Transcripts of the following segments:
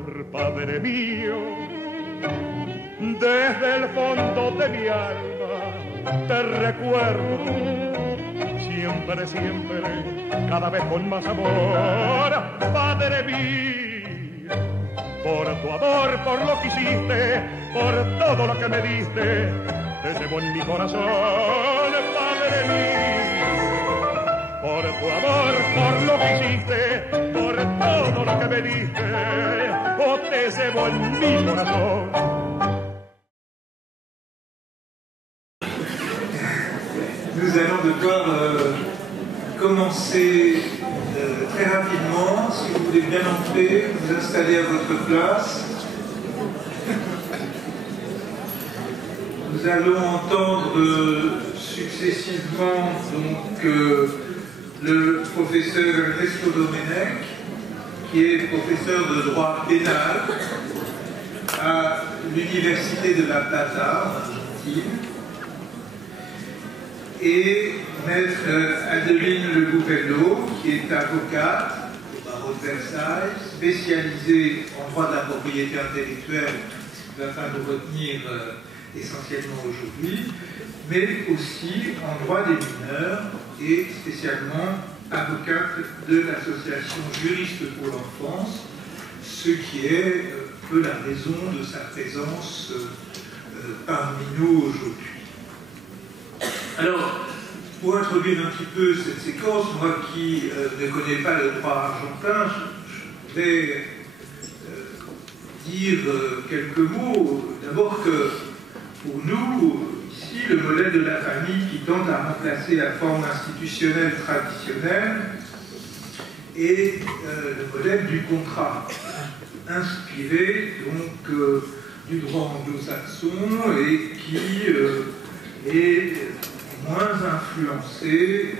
amor, Padre mío, desde el fondo de mi alma te recuerdo, siempre, siempre, cada vez con más amor, Padre mío, por tu amor, por lo que hiciste, por todo lo que me diste, te llevo en mi corazón, Padre mío, por tu amor, por lo que hiciste, por todo lo que me diste, te llevo en mi corazón. Nous allons devoir commencer très rapidement. Si vous voulez bien entrer, vous installer à votre place. Nous allons entendre successivement donc, le professeur Ernesto Domenech, qui est professeur de droit pénal à l'Université de La Plata, en Argentine, et maître Adeline Le Gouvello, qui est avocate au barreau de Versailles, spécialisée en droit de la propriété intellectuelle, ce qui va faire nous retenir essentiellement aujourd'hui, mais aussi en droit des mineurs et spécialement avocate de l'association Juristes pour l'enfance, ce qui est un peu la raison de sa présence parmi nous aujourd'hui. Alors, pour introduire un petit peu cette séquence, moi qui ne connais pas le droit argentin, je vais dire quelques mots. D'abord que pour nous, ici, le modèle de la famille qui tente à remplacer la forme institutionnelle traditionnelle est le modèle du contrat, inspiré donc du droit anglo-saxon et qui est moins influencé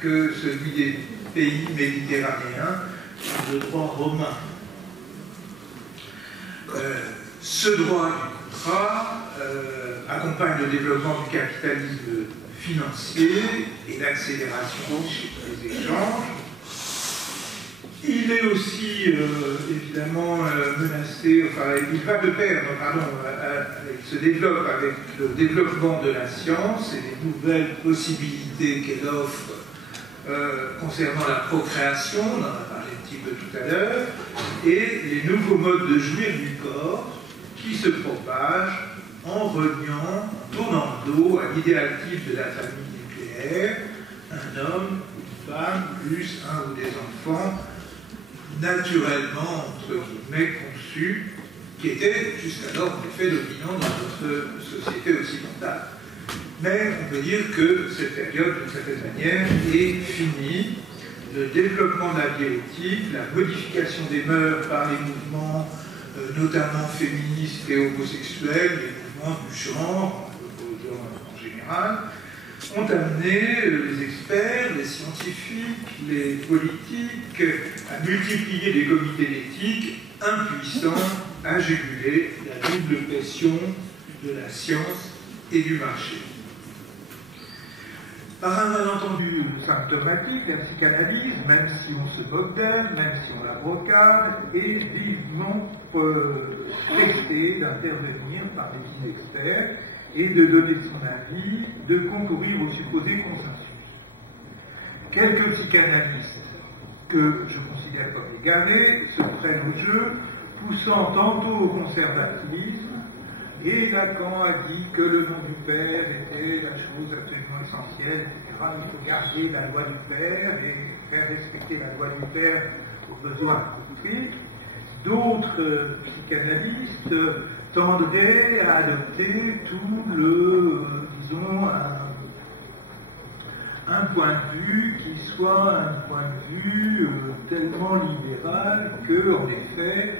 que celui des pays méditerranéens par le droit romain. Ce droit du contrat accompagne le développement du capitalisme financier et l'accélération des échanges. Il est aussi évidemment menacé, enfin il va de pair, il se développe avec le développement de la science et les nouvelles possibilités qu'elle offre concernant la procréation, on en a parlé un petit peu tout à l'heure, et les nouveaux modes de jouir du corps qui se propagent en reniant, en tournant le dos à l'idéal type de la famille nucléaire, un homme, une femme, plus un ou des enfants, naturellement, entre guillemets, conçus, qui était jusqu'alors en effet dominant dans notre société occidentale. Mais on peut dire que cette période, d'une certaine manière, est finie. Le développement de la bioéthique, la modification des mœurs par les mouvements, notamment féministes et homosexuels, les mouvements du genre, en général, ont amené les experts, les scientifiques, les politiques à multiplier des comités d'éthique impuissants à juguler la double pression de la science et du marché. Par un malentendu symptomatique, la psychanalyse, même si on se moque d'elle, même si on la brocade, est vivement pressée d'intervenir par les experts et de donner son avis, de concourir au supposé consensus. Quelques psychanalystes que je considère comme égarés se prennent au jeu, poussant tantôt au conservatisme, et Lacan a dit que le nom du père était la chose absolument essentielle, etc. Il faut garder la loi du père et faire respecter la loi du père aux besoins d'autrui. D'autres psychanalystes tendraient à adopter tout le, disons, un point de vue qui soit un point de vue tellement libéral que, en effet,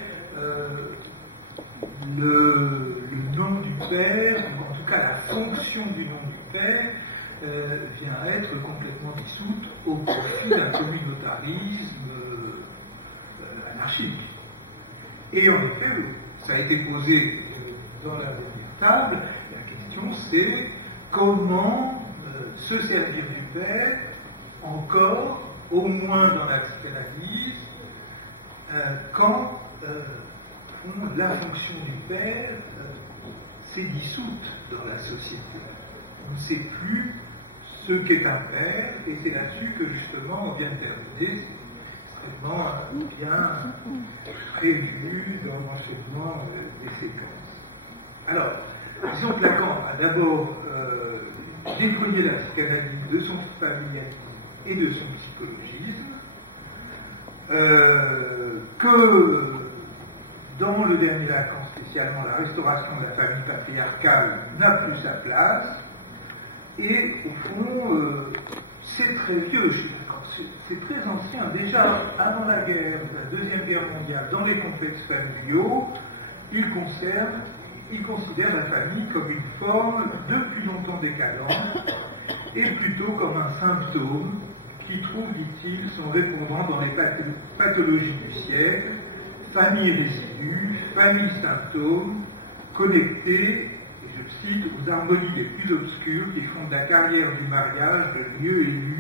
le nom du père, en tout cas la fonction du nom du père, vient être complètement dissoute au profit d'un communautarisme anarchique. Et en effet, ça a été posé dans la dernière table, la question c'est comment se servir du père encore, au moins dans la psychanalyse, quand la fonction du père s'est dissoute dans la société. On ne sait plus ce qu'est un père, et c'est là-dessus que justement on vient de terminer, c'est extrêmement bien prévu dans l'enchaînement des séquences. Alors, disons que Lacan a d'abord déployé la psychanalyse de son familialisme et de son psychologisme, que dans le dernier Lacan spécialement, la restauration de la famille patriarcale n'a plus sa place, et au fond, c'est très vieux chez Lacan, c'est très ancien, déjà avant la guerre, la Deuxième Guerre mondiale, dans les complexes familiaux, il considère la famille comme une forme depuis longtemps décadente, et plutôt comme un symptôme qui trouve, dit-il, son répondant dans les pathologies du siècle, famille résidue, famille symptôme, connectée, et je cite, aux harmonies les plus obscures qui font de la carrière du mariage le lieu élu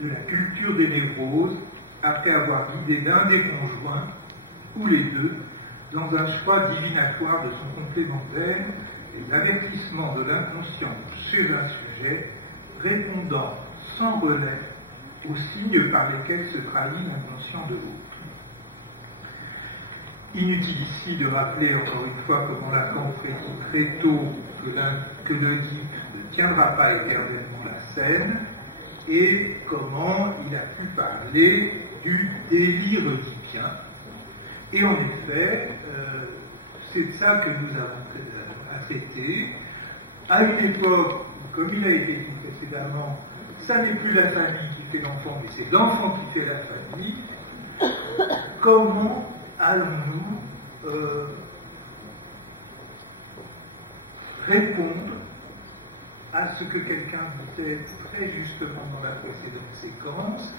de la culture des névroses, après avoir guidé l'un des conjoints, ou les deux, dans un choix divinatoire de son complémentaire, et l'avertissement de l'inconscient chez un sujet, répondant sans relais aux signes par lesquels se trahit l'inconscient de l'autre. Inutile ici de rappeler encore une fois comment Lacan prédit très tôt que l'Oedipe ne tiendra pas éternellement la scène, et comment il a pu parler du délire oedipien. Et en effet, c'est de ça que nous avons traité, à une époque, comme il a été dit précédemment, ça n'est plus la famille qui fait l'enfant, mais c'est l'enfant qui fait la famille. Comment allons-nous répondre à ce que quelqu'un disait très justement dans la précédente séquence,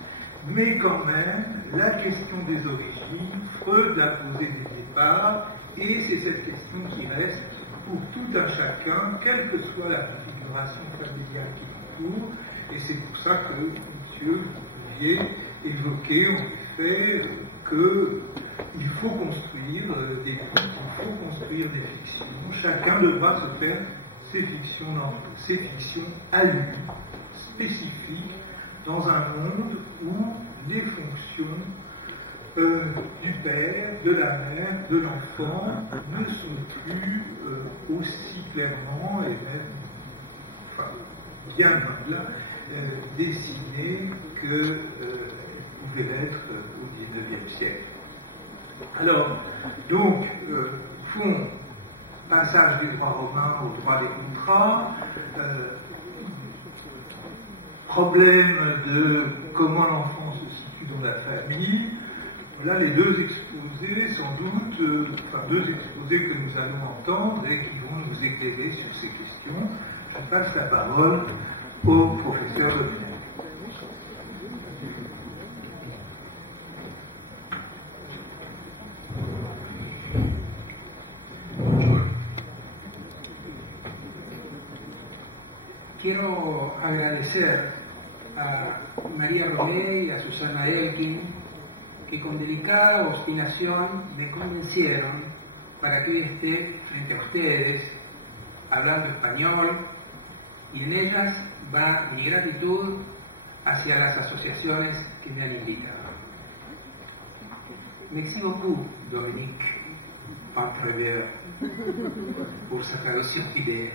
mais quand même, la question des origines, Freud l'a posée dès le départ, et c'est cette question qui reste pour tout un chacun, quelle que soit la configuration familiale qui l'entoure, et c'est pour ça que, monsieur, vous pouviez évoquer en effet qu'il faut construire des mythes, il faut construire des fictions, chacun devra se faire ses fictions à lui, spécifiques, dans un monde où les fonctions du père, de la mère, de l'enfant ne sont plus aussi clairement et même, enfin, bien là, dessinées que pouvaient l'être au XIXe siècle. Alors, donc, fond, passage du droit romain au droit des contrats, problème de comment l'enfant se situe dans la famille. Voilà les deux exposés, sans doute, deux exposés que nous allons entendre et qui vont nous éclairer sur ces questions. Je passe la parole au professeur Domenech. Quiero agradecer a María Romé y a Susana Elkin que con delicada obstinación me convencieron para que hoy esté frente a ustedes hablando español, y en ellas va mi gratitud hacia las asociaciones que me han invitado. Merci beaucoup, Dominique Pantrever, por sa traducción fidel.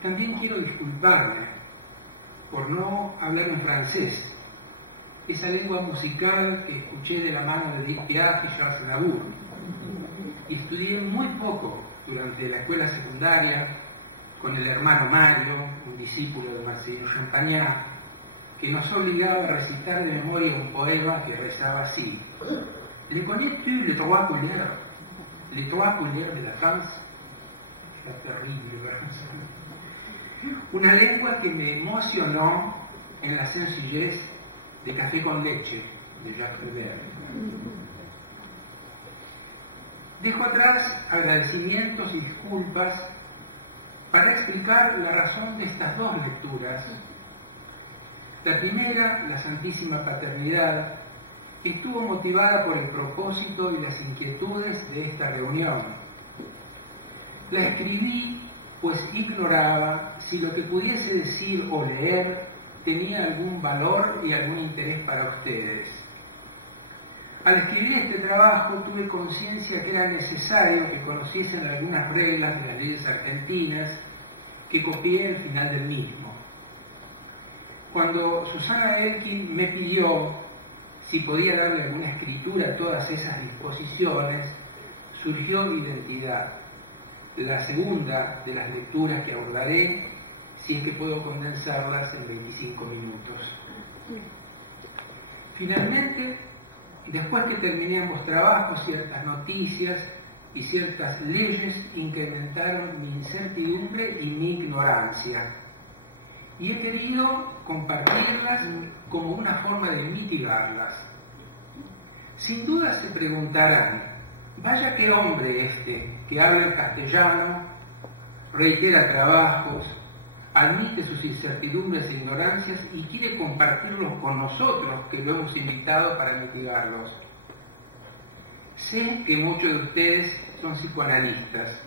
También quiero disculparme por no hablar en francés, esa lengua musical que escuché de la mano de Edith Piaf y Charles Aznavour, y estudié muy poco durante la escuela secundaria con el hermano Mario, un discípulo de Marcelino Champagnat, que nos obligaba a recitar de memoria un poema que rezaba así: Ne connais-tu les trois couleurs de la France? La terrible, ¿verdad? Una lengua que me emocionó en la sencillez de Café con leche de Jacques Prévert. Dejo atrás agradecimientos y disculpas para explicar la razón de estas dos lecturas. La primera, la Santísima Paternidad, estuvo motivada por el propósito y las inquietudes de esta reunión. La escribí pues ignoraba si lo que pudiese decir o leer tenía algún valor y algún interés para ustedes. Al escribir este trabajo tuve conciencia que era necesario que conociesen algunas reglas de las leyes argentinas que copié al final del mismo. Cuando Susana Elkin me pidió si podía darle alguna escritura a todas esas disposiciones, surgió Identidad, la segunda de las lecturas que abordaré, si es que puedo condensarlas en 25 minutos. Finalmente, después que terminé ambos trabajos, ciertas noticias y ciertas leyes incrementaron mi incertidumbre y mi ignorancia. Y he querido compartirlas como una forma de mitigarlas. Sin duda se preguntarán, vaya qué hombre este, que habla el castellano, reitera trabajos, admite sus incertidumbres e ignorancias y quiere compartirlos con nosotros, que lo hemos invitado para mitigarlos. Sé que muchos de ustedes son psicoanalistas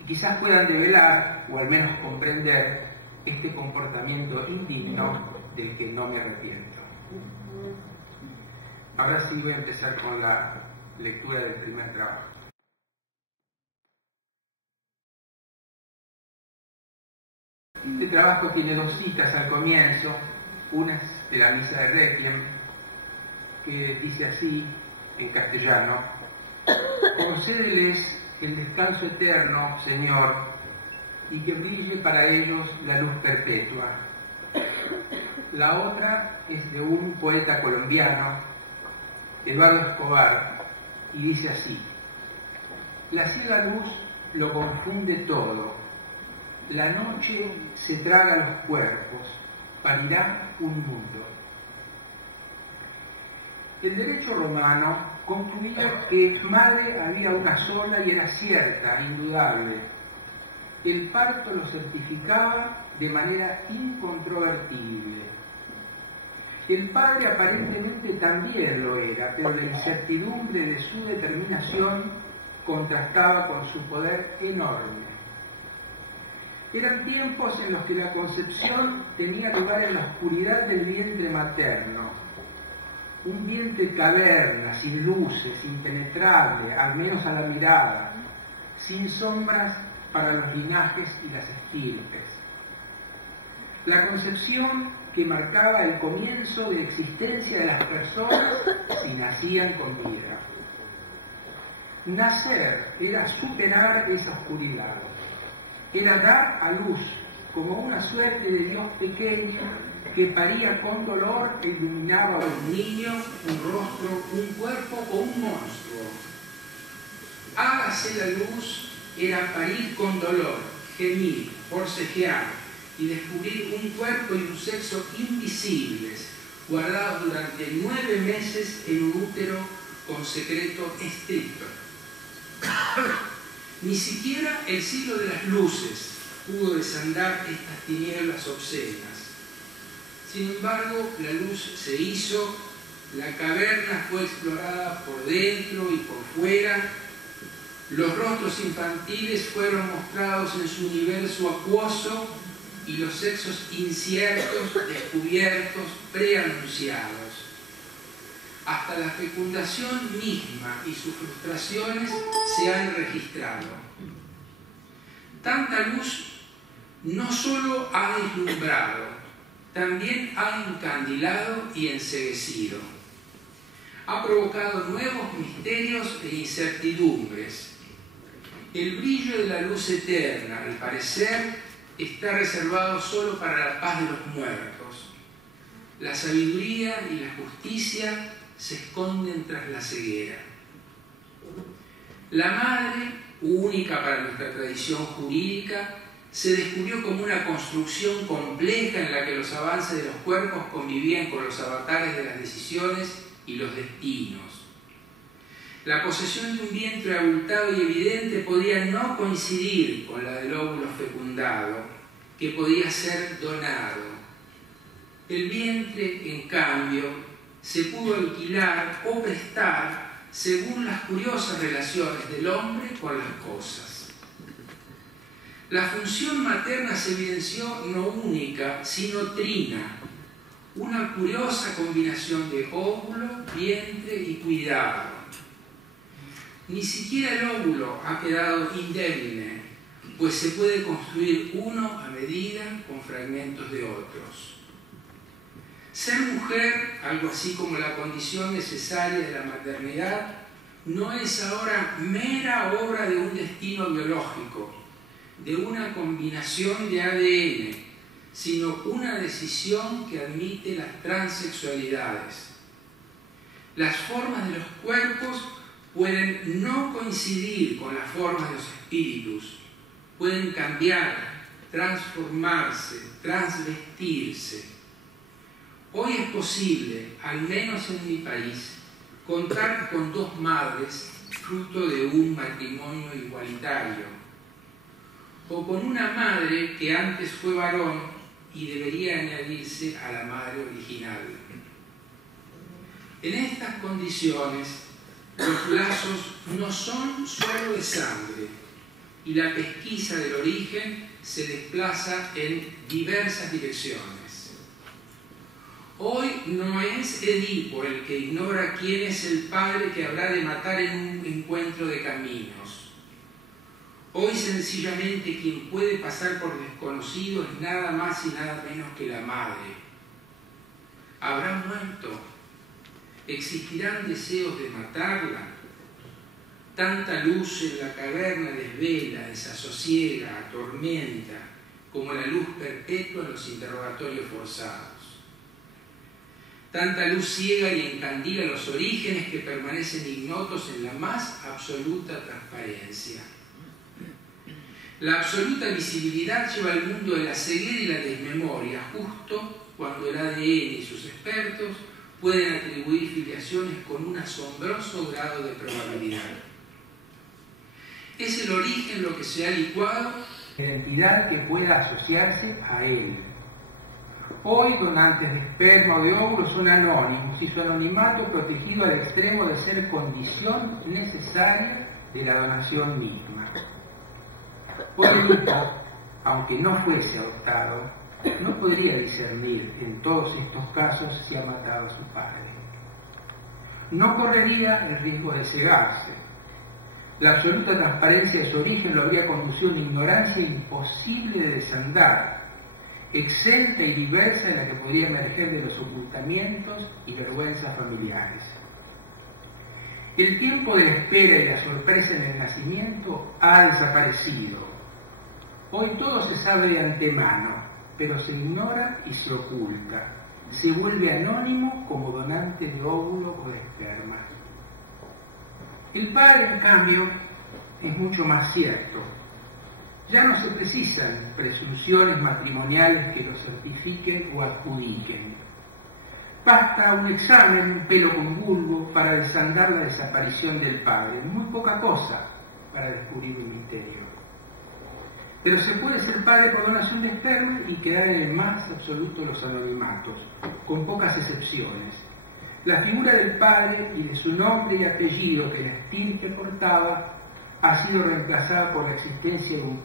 y quizás puedan develar, o al menos comprender, este comportamiento indigno del que no me arrepiento. Ahora sí voy a empezar con la lectura del primer trabajo. Este trabajo tiene dos citas al comienzo, una es de la misa de Requiem, que dice así en castellano: concédeles el descanso eterno, Señor, y que brille para ellos la luz perpetua. La otra es de un poeta colombiano, Eduardo Escobar, y dice así: la ciega luz lo confunde todo, la noche se traga los cuerpos, parirá un mundo. El derecho romano concluía que madre había una sola y era cierta, indudable. El parto lo certificaba de manera incontrovertible. El padre aparentemente también lo era, pero la incertidumbre de su determinación contrastaba con su poder enorme. Eran tiempos en los que la concepción tenía lugar en la oscuridad del vientre materno, un vientre caverna, sin luces, impenetrable, al menos a la mirada, sin sombras para los linajes y las estirpes. La concepción que marcaba el comienzo de existencia de las personas si nacían con vida. Nacer era superar esa oscuridad, era dar a luz como una suerte de Dios pequeño que paría con dolor e iluminaba a un niño, un rostro, un cuerpo o un monstruo. Hágase la luz era parir con dolor, gemir, forcejear y descubrir un cuerpo y un sexo invisibles, guardados durante 9 meses en un útero con secreto estricto. Ni siquiera el siglo de las luces pudo desandar estas tinieblas obscenas. Sin embargo, la luz se hizo, la caverna fue explorada por dentro y por fuera, los rostros infantiles fueron mostrados en su universo acuoso y los sexos inciertos, descubiertos, preanunciados. Hasta la fecundación misma y sus frustraciones se han registrado. Tanta luz no solo ha deslumbrado, también ha encandilado y enceguecido. Ha provocado nuevos misterios e incertidumbres. El brillo de la luz eterna, al parecer, está reservado solo para la paz de los muertos. La sabiduría y la justicia se esconden tras la ceguera. La madre, única para nuestra tradición jurídica, se descubrió como una construcción compleja en la que los avances de los cuerpos convivían con los avatares de las decisiones y los destinos. La posesión de un vientre abultado y evidente podía no coincidir con la del óvulo fecundado, que podía ser donado. El vientre, en cambio, se pudo alquilar o prestar según las curiosas relaciones del hombre con las cosas. La función materna se evidenció no única, sino trina, una curiosa combinación de óvulo, vientre y cuidado. Ni siquiera el óvulo ha quedado indemne, pues se puede construir uno a medida con fragmentos de otros. Ser mujer, algo así como la condición necesaria de la maternidad, no es ahora mera obra de un destino biológico, de una combinación de ADN, sino una decisión que admite las transexualidades. Las formas de los cuerpos pueden no coincidir con las formas de los espíritus, pueden cambiar, transformarse, transvestirse. Hoy es posible, al menos en mi país, contar con dos madres fruto de un matrimonio igualitario, o con una madre que antes fue varón y debería añadirse a la madre original. En estas condiciones, los lazos no son solo de sangre y la pesquisa del origen se desplaza en diversas direcciones. Hoy no es Edipo el que ignora quién es el padre que habrá de matar en un encuentro de caminos. Hoy sencillamente quien puede pasar por desconocido es nada más y nada menos que la madre. ¿Habrá muerto? ¿Existirán deseos de matarla? Tanta luz en la caverna desvela, desasosiega, atormenta, como la luz perpetua en los interrogatorios forzados. Tanta luz ciega y encandila los orígenes que permanecen ignotos en la más absoluta transparencia. La absoluta visibilidad lleva al mundo de la ceguera y la desmemoria, justo cuando el ADN y sus expertos pueden atribuir filiaciones con un asombroso grado de probabilidad. Es el origen lo que se ha licuado. Identidad que pueda asociarse a él. Hoy donantes de esperma o de óvulos son anónimos y su anonimato protegido al extremo de ser condición necesaria de la donación misma. Hoy el hijo, aunque no fuese adoptado, no podría discernir en todos estos casos si ha matado a su padre. No correría el riesgo de cegarse. La absoluta transparencia de su origen lo habría conducido a una ignorancia imposible de desandar, exenta y diversa de la que podría emerger de los ocultamientos y vergüenzas familiares. El tiempo de la espera y la sorpresa en el nacimiento ha desaparecido. Hoy todo se sabe de antemano, pero se ignora y se oculta. Se vuelve anónimo como donante de óvulo o de esperma. El padre, en cambio, es mucho más cierto. Ya no se precisan presunciones matrimoniales que lo certifiquen o adjudiquen. Basta un examen, un pelo con bulbo, para desandar la desaparición del padre. Muy poca cosa para descubrir un misterio. Pero se puede ser padre por donación de esperma y quedar en el más absoluto de los anonimatos, con pocas excepciones. La figura del padre y de su nombre y apellido que la estirpe portaba ha sido reemplazada por la existencia de un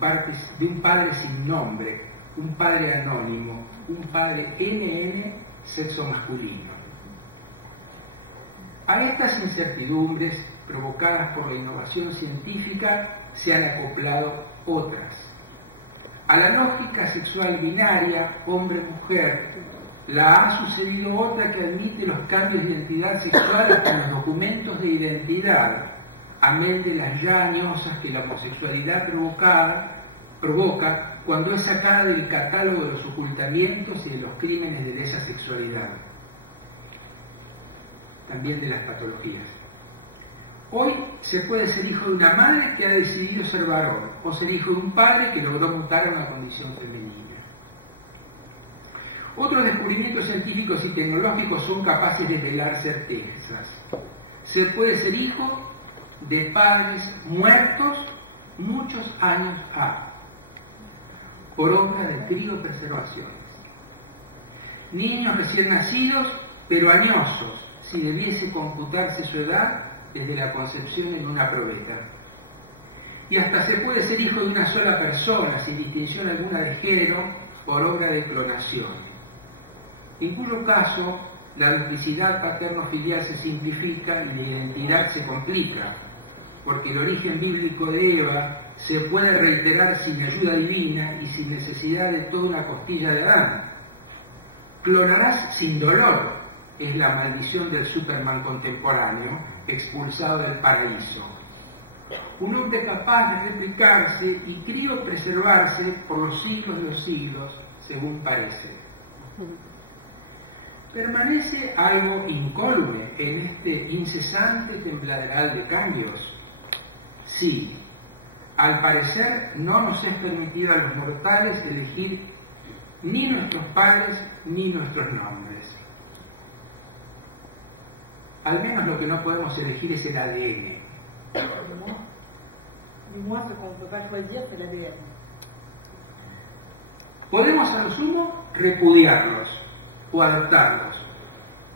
padre sin nombre, un padre anónimo, un padre NN, sexo masculino. A estas incertidumbres provocadas por la innovación científica se han acoplado otras. A la lógica sexual binaria, hombre-mujer, la ha sucedido otra que admite los cambios de identidad sexual hasta los documentos de identidad, amén de las ya añosas que la homosexualidad provoca cuando es sacada del catálogo de los ocultamientos y de los crímenes de lesa sexualidad, también de las patologías. Hoy se puede ser hijo de una madre que ha decidido ser varón, o ser hijo de un padre que logró mutar a una condición femenina. Otros descubrimientos científicos y tecnológicos son capaces de velar certezas. Se puede ser hijo de padres muertos muchos años por obra de criopreservación. Niños recién nacidos, pero añosos, si debiese computarse su edad desde la concepción en una probeta. Y hasta se puede ser hijo de una sola persona, sin distinción alguna de género, por obra de clonación. En cuyo caso, la duplicidad paterno-filial se simplifica y la identidad se complica, porque el origen bíblico de Eva se puede reiterar sin ayuda divina y sin necesidad de toda una costilla de Adán. Clonarás sin dolor, es la maldición del Superman contemporáneo, expulsado del paraíso. Un hombre capaz de replicarse y criopreservarse por los siglos de los siglos, según parece. ¿Permanece algo incólume en este incesante tembladeral de cambios? Sí. Al parecer no nos es permitido a los mortales elegir ni nuestros padres ni nuestros nombres. Al menos lo que no podemos elegir es el ADN. Podemos a lo sumo repudiarlos o adoptarlos,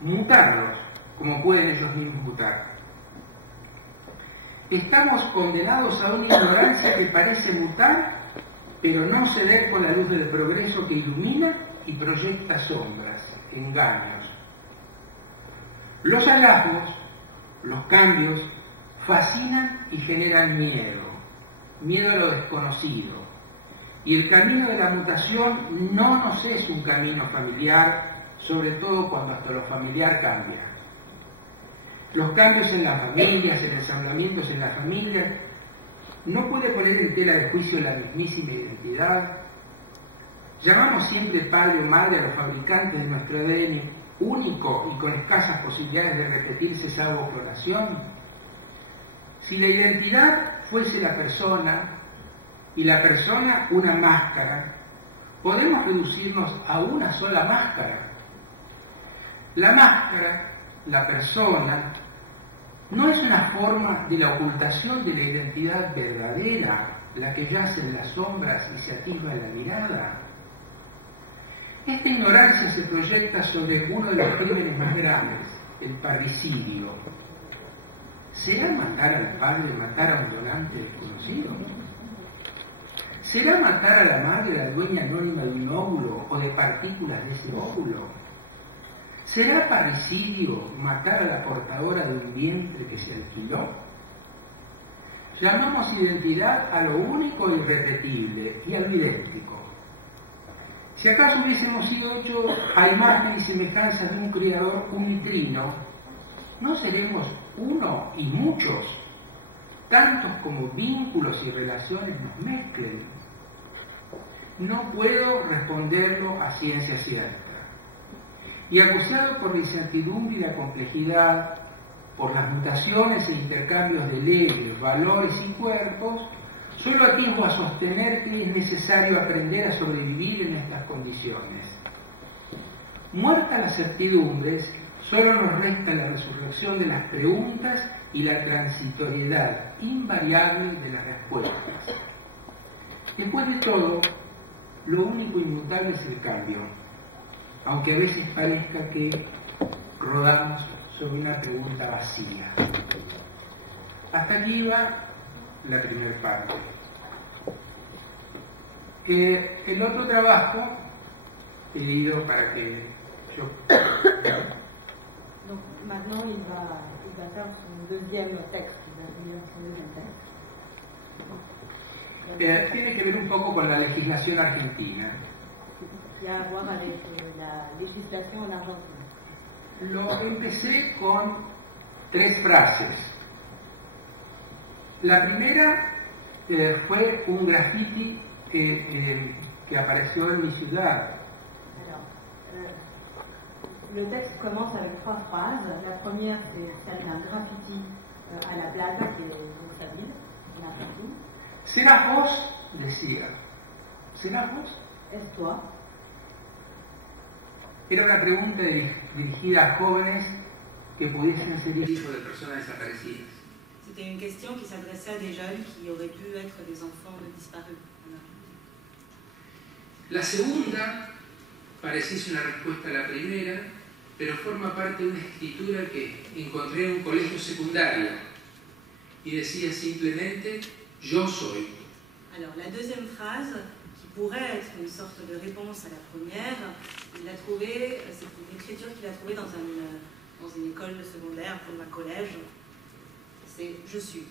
mutarlos, como pueden ellos mismos mutar. Estamos condenados a una ignorancia que parece mutar, pero no ceder con la luz del progreso que ilumina y proyecta sombras, engaños. Los hallazgos, los cambios, fascinan y generan miedo a lo desconocido. Y el camino de la mutación no nos es un camino familiar, sobre todo cuando hasta lo familiar cambia. Los cambios en las familias, en ensamblamientos en las familias, no puede poner en tela de juicio la mismísima identidad. Llamamos siempre padre o madre a los fabricantes de nuestro ADN único y con escasas posibilidades de repetirse salvo clonación. Si la identidad fuese la persona y la persona una máscara, podemos reducirnos a una sola máscara. La máscara, la persona, no es una forma de la ocultación de la identidad verdadera, la que yace en las sombras y se atisba en la mirada. Esta ignorancia se proyecta sobre uno de los crímenes más graves, el parricidio. ¿Será matar al padre matar a un donante desconocido? ¿Será matar a la madre, la dueña anónima de un óvulo o de partículas de ese óvulo? ¿Será parricidio matar a la portadora de un vientre que se alquiló? Llamamos identidad a lo único e irrepetible y a lo idéntico. Si acaso hubiésemos sido hechos a imagen y semejanza de un creador unitrino, ¿no seremos uno y muchos, tantos como vínculos y relaciones nos mezclen? No puedo responderlo a ciencia cierta. Y acusado por la incertidumbre y la complejidad, por las mutaciones e intercambios de leyes, valores y cuerpos, solo atisbo a sostener que es necesario aprender a sobrevivir en estas condiciones. Muertas las certidumbres, solo nos resta la resurrección de las preguntas y la transitoriedad invariable de las respuestas. Después de todo, lo único inmutable es el cambio, aunque a veces parezca que rodamos sobre una pregunta vacía. Hasta aquí va la primera parte. El otro trabajo he leído para que yo... Donc maintenant il va faire son deuxième texte, tiene que ver un poco con la legislación argentina. qui a à voir avec la législation en Argentine. Lo empecé con 3 frases. La primera fue un graffiti que apareció en mi ciudad. Alors, le texte commence avec 3 phrases. La première, c'est celle d'un graffiti à la Plaza, qui est donc sa ville, en Argentine. ¿Serás vos? Decía. ¿Serás vos? Es toi. Era una pregunta dirigida a jóvenes que pudiesen ser hijos de personas desaparecidas. C'était une question qui s'adressait à des jeunes qui auraient pu être des enfants disparus. La segunda parecía una respuesta a la primera pero forma parte de una escritura que encontré en un colegio secundario y decía simplemente yo soy. Alors la deuxième phrase, qui pourrait être une sorte de réponse à la première, il l'a trouvée, c'est une écriture qu'il a trouvée dans une école secondaire, dans un collège, c'est je suis.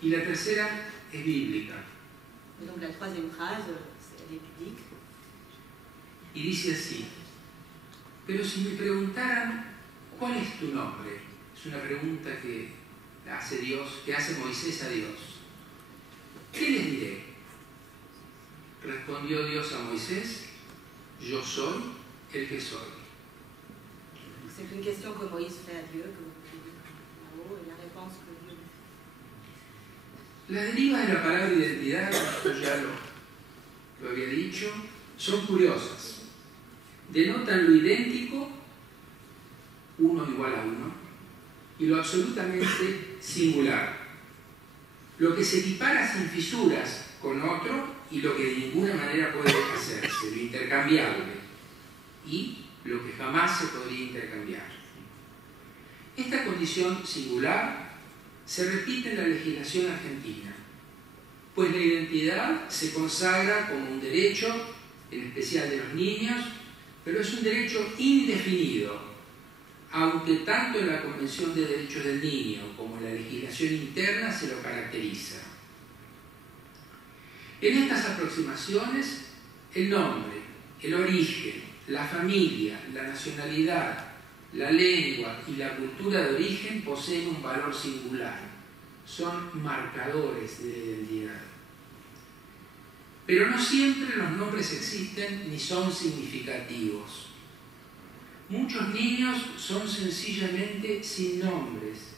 Y la tercera es bíblica. Et donc la troisième phrase, elle est biblique. Y dice así, pero si me preguntaran ¿cuál es tu nombre? Es una pregunta que hace Dios, que hace Moisés a Dios. ¿Qué les diré? Respondió Dios a Moisés, yo soy el que soy. C'est une question que Moïse fait à Dieu, et la réponse que Dieu fait. Las derivas de la palabra identidad, esto ya lo había dicho, son curiosas. Denotan lo idéntico, uno igual a uno, y lo absolutamente singular. Lo que se equipara sin fisuras con otro y lo que de ninguna manera puede hacerse, lo intercambiable, y lo que jamás se podría intercambiar. Esta condición singular se repite en la legislación argentina, pues la identidad se consagra como un derecho, en especial de los niños, pero es un derecho indefinido, aunque tanto en la Convención de Derechos del Niño como en la legislación interna se lo caracteriza. En estas aproximaciones, el nombre, el origen, la familia, la nacionalidad, la lengua y la cultura de origen poseen un valor singular, son marcadores de la identidad. Pero no siempre los nombres existen ni son significativos. Muchos niños son sencillamente sin nombres,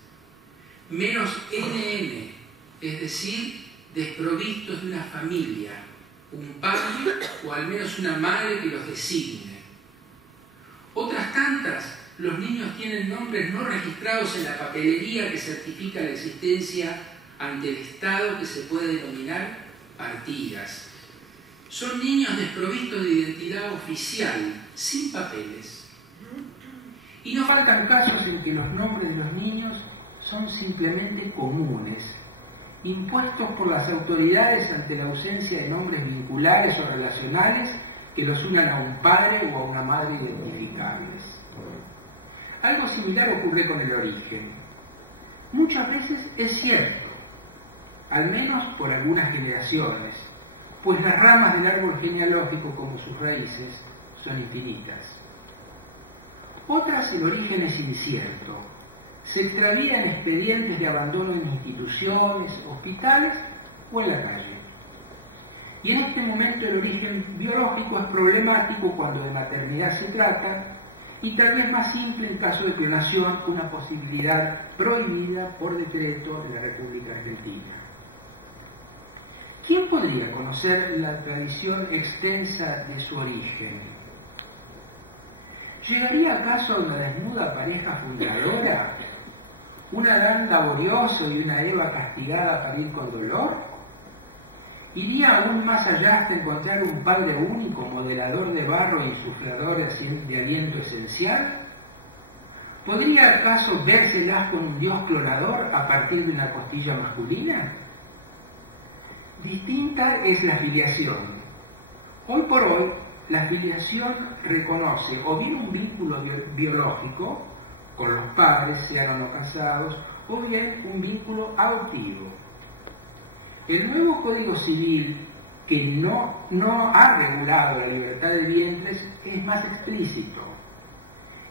menos NN, es decir, desprovistos de una familia, un padre o al menos una madre que los designe. Otras tantas, los niños tienen nombres no registrados en la papelería que certifica la existencia ante el Estado, que se puede denominar partidas. Son niños desprovistos de identidad oficial, sin papeles. Y no faltan casos en que los nombres de los niños son simplemente comunes, impuestos por las autoridades ante la ausencia de nombres vinculares o relacionales que los unan a un padre o a una madre identificables. Algo similar ocurre con el origen. Muchas veces es cierto, al menos por algunas generaciones, pues las ramas del árbol genealógico, como sus raíces, son infinitas. Otras, el origen es incierto. Se extravía en expedientes de abandono en instituciones, hospitales o en la calle. Y en este momento el origen biológico es problemático cuando de maternidad se trata, y tal vez más simple en caso de clonación, una posibilidad prohibida por decreto de la República Argentina. ¿Quién podría conocer la tradición extensa de su origen? ¿Llegaría acaso a una desnuda pareja fundadora? ¿Un Adán laborioso y una Eva castigada a parir con dolor? ¿Iría aún más allá hasta encontrar un padre único, modelador de barro e insuflador de aliento esencial? ¿Podría acaso vérselas con un dios clonador a partir de una costilla masculina? Distinta es la filiación. Hoy por hoy, la filiación reconoce o bien un vínculo biológico con los padres, sean o no casados, o bien un vínculo adoptivo. El nuevo Código Civil, que no ha regulado la libertad de vientres, es más explícito.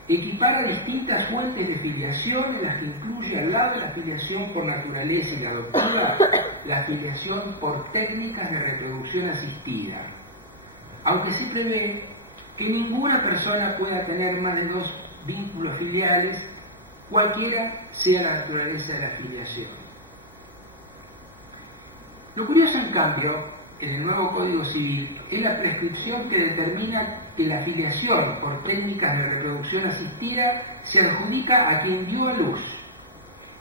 Equipara distintas fuentes de filiación, en las que incluye al lado de la filiación por naturaleza y la adoptiva, la filiación por técnicas de reproducción asistida, aunque se prevé que ninguna persona pueda tener más de 2 vínculos filiales, cualquiera sea la naturaleza de la filiación. Lo curioso, en cambio, en el nuevo Código Civil, es la prescripción que determina que la filiación por técnicas de reproducción asistida se adjudica a quien dio a luz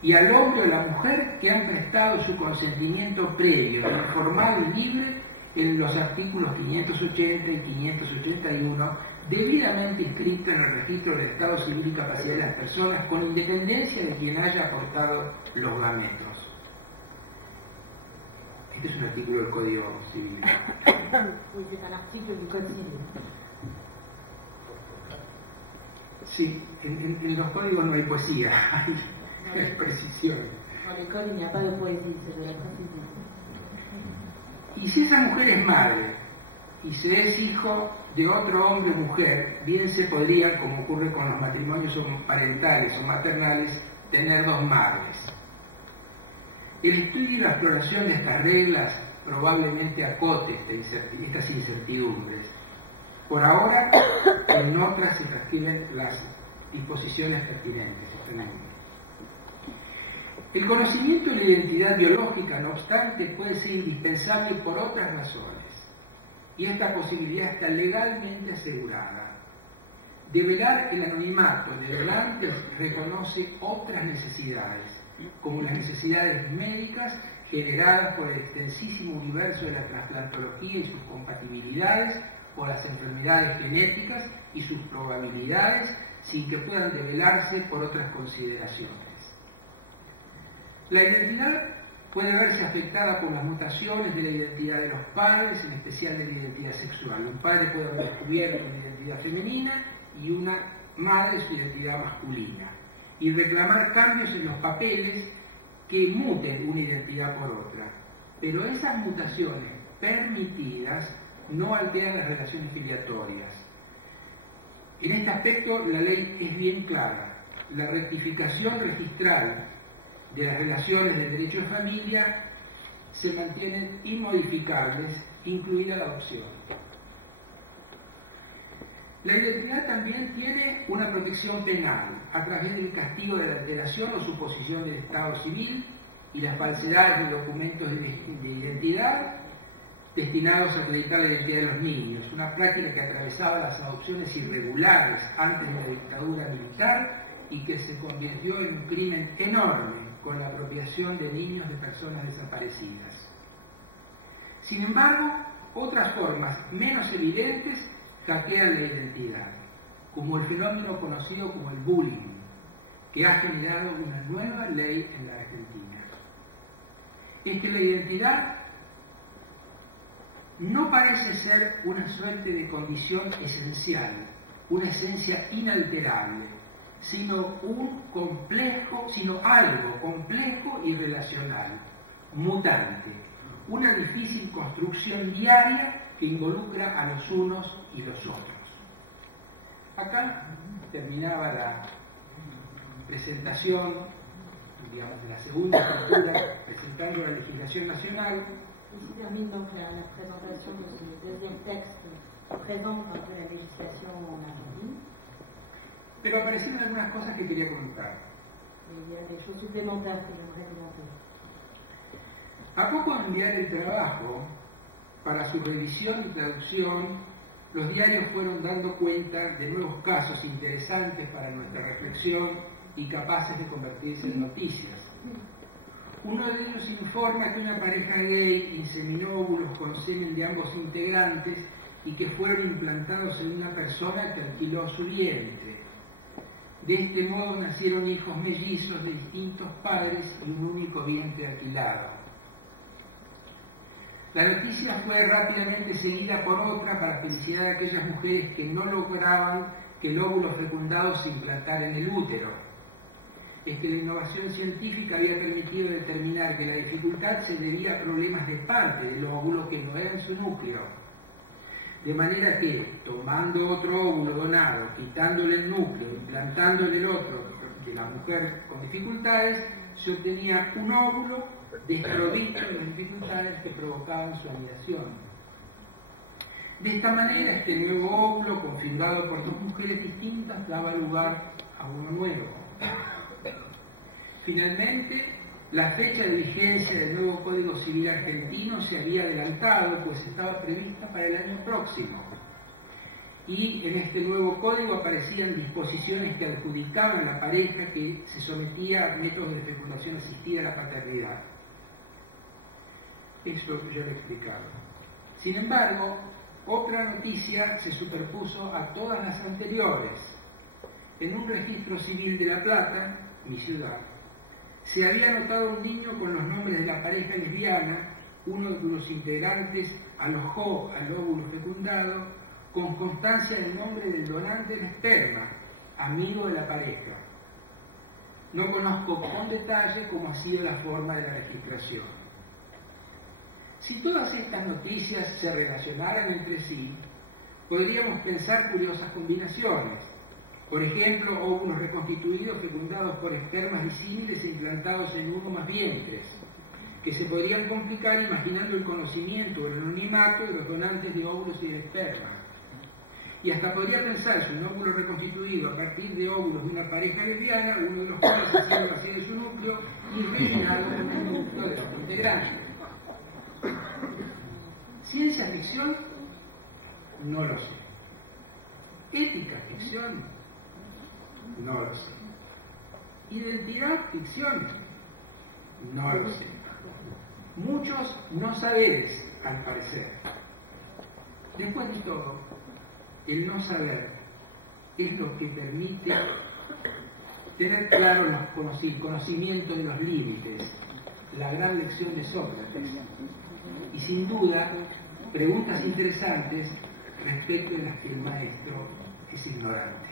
y al hombre o la mujer que han prestado su consentimiento previo, informal y libre en los artículos 580 y 581, debidamente inscrito en el registro del Estado Civil y Capacidad de las Personas, con independencia de quien haya aportado los gametos. Este es un artículo del Código Civil. Oui, c'est un article du Code civil. Sí, en los códigos no hay poesía, hay precisiones. Dans l'école, il n'y a pas de poésie, c'est de la précision. Y si esa mujer es madre y se es hijo de otro hombre o mujer, bien se podrían, como ocurre con los matrimonios parentales o maternales, tener dos madres. El estudio y la exploración de estas reglas probablemente acote estas incertidumbres. Por ahora, en otras se transcriben las disposiciones pertinentes. El conocimiento de la identidad biológica, no obstante, puede ser indispensable por otras razones, y esta posibilidad está legalmente asegurada. Develar el anonimato de donantes reconoce otras necesidades, como las necesidades médicas generadas por el extensísimo universo de la trasplantología y sus compatibilidades, o las enfermedades genéticas y sus probabilidades, sin que puedan develarse por otras consideraciones. La identidad puede verse afectada por las mutaciones de la identidad de los padres, en especial de la identidad sexual. Un padre puede haber descubierto una identidad femenina y una madre su identidad masculina, y reclamar cambios en los papeles que muten una identidad por otra. Pero esas mutaciones permitidas no alteran las relaciones filiatorias. En este aspecto la ley es bien clara. La rectificación registral de las relaciones de derecho de familia se mantienen inmodificables, incluida la adopción. La identidad también tiene una protección penal a través del castigo de la alteración o suposición del estado civil y las falsedades de documentos de identidad destinados a acreditar la identidad de los niños, una práctica que atravesaba las adopciones irregulares antes de la dictadura militar y que se convirtió en un crimen enorme con la apropiación de niños de personas desaparecidas. Sin embargo, otras formas menos evidentes hackean la identidad, como el fenómeno conocido como el bullying, que ha generado una nueva ley en la Argentina. Es que la identidad no parece ser una suerte de condición esencial, una esencia inalterable, sino algo complejo y relacional, mutante, una difícil construcción diaria que involucra a los unos y los otros. Acá terminaba la presentación, digamos, de la segunda estructura, presentando la legislación nacional. Ici termine donc la présentation de ce deuxième texte qui présente un peu la législation en Argentine. Pero aparecieron algunas cosas que quería comentar. Il y a des choses supplémentaires que j'aimerais commenter. A poco de enviar el trabajo para su revisión y traducción, los diarios fueron dando cuenta de nuevos casos interesantes para nuestra reflexión y capaces de convertirse en noticias. Uno de ellos informa que una pareja gay inseminó óvulos con semen de ambos integrantes y que fueron implantados en una persona que alquiló su vientre. De este modo nacieron hijos mellizos de distintos padres y un único vientre alquilado. La noticia fue rápidamente seguida por otra para felicidad de aquellas mujeres que no lograban que el óvulo fecundado se implantara en el útero. Es que la innovación científica había permitido determinar que la dificultad se debía a problemas de parte del óvulo que no era en su núcleo. De manera que, tomando otro óvulo donado, quitándole el núcleo, implantándole el otro de la mujer con dificultades, se obtenía un óvulo desprovisto de las dificultades que provocaban su anidación. De esta manera, este nuevo óvulo, configurado por dos mujeres distintas, daba lugar a uno nuevo. Finalmente, la fecha de vigencia del nuevo Código Civil argentino se había adelantado, pues estaba prevista para el año próximo. Y en este nuevo código aparecían disposiciones que adjudicaban a la pareja que se sometía a métodos de fecundación asistida a la paternidad. Esto ya lo he explicado. Sin embargo, otra noticia se superpuso a todas las anteriores. En un registro civil de La Plata, mi ciudad, se había anotado un niño con los nombres de la pareja lesbiana, uno de cuyos integrantes alojó al óvulo fecundado, con constancia del nombre del donante del esperma, amigo de la pareja. No conozco con detalle cómo ha sido la forma de la registración. Si todas estas noticias se relacionaran entre sí, podríamos pensar curiosas combinaciones. Por ejemplo, óvulos reconstituidos fecundados por espermas disímiles e implantados en uno más vientres, que se podrían complicar imaginando el conocimiento o el anonimato de los donantes de óvulos y de esperma. Y hasta podría pensarse un óvulo reconstituido a partir de óvulos de una pareja lesbiana, uno de los cuales ha sido vacío de su núcleo y rellenado con el núcleo de los integrantes. ¿Ciencia ficción? No lo sé. ¿Ética ficción? No lo sé. ¿Identidad ficción? No lo sé. Muchos no saberes, al parecer. Después de todo, el no saber es lo que permite tener claro el conocimiento de los límites, la gran lección de Sócrates, y sin duda preguntas interesantes respecto de las que el maestro es ignorante.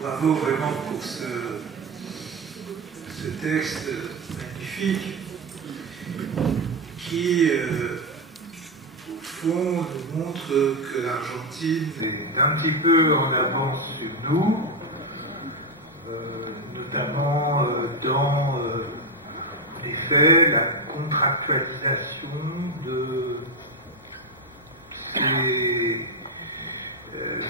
Bravo vraiment pour ce texte magnifique qui, au fond, nous montre que l'Argentine est un petit peu en avance sur nous, notamment dans les faits, la contractualisation de ces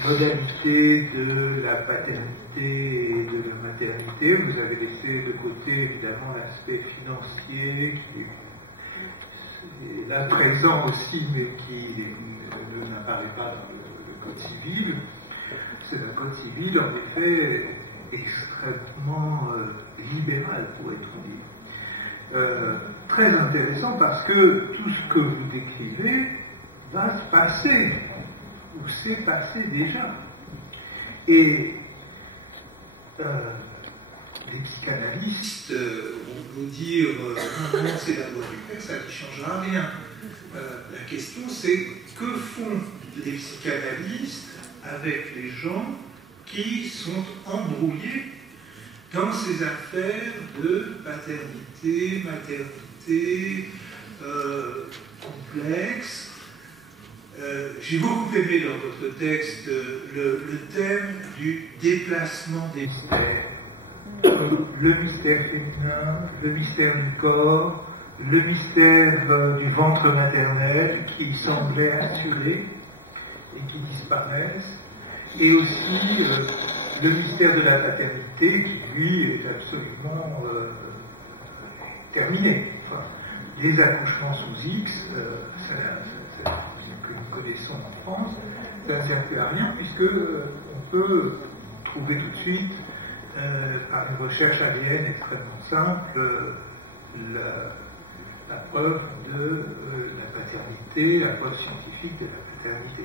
modalités de la paternité et de la maternité. Vous avez laissé de côté évidemment l'aspect financier qui est là présent aussi, mais qui n'apparaît pas dans le Code civil. C'est un Code civil en effet extrêmement libéral, pourrait-on dire. Très intéressant parce que tout ce que vous décrivez va se passer, ou s'est passé déjà. Et les psychanalystes vont nous dire non, c'est la loi du père, ça ne changera rien. La question c'est que font les psychanalystes avec les gens qui sont embrouillés dans ces affaires de paternité, maternité complexes. J'ai beaucoup aimé dans votre texte le thème du déplacement des mystères. Le mystère féminin, le mystère du corps, le mystère du ventre maternel qui semblait assuré et qui disparaissent, et aussi le mystère de la paternité qui, lui, est absolument terminé. Enfin, les accouchements sous X, que nous connaissons en France, ça ne sert plus à rien puisque on peut trouver tout de suite, par une recherche ADN extrêmement simple, la preuve de la paternité, la preuve scientifique de la paternité.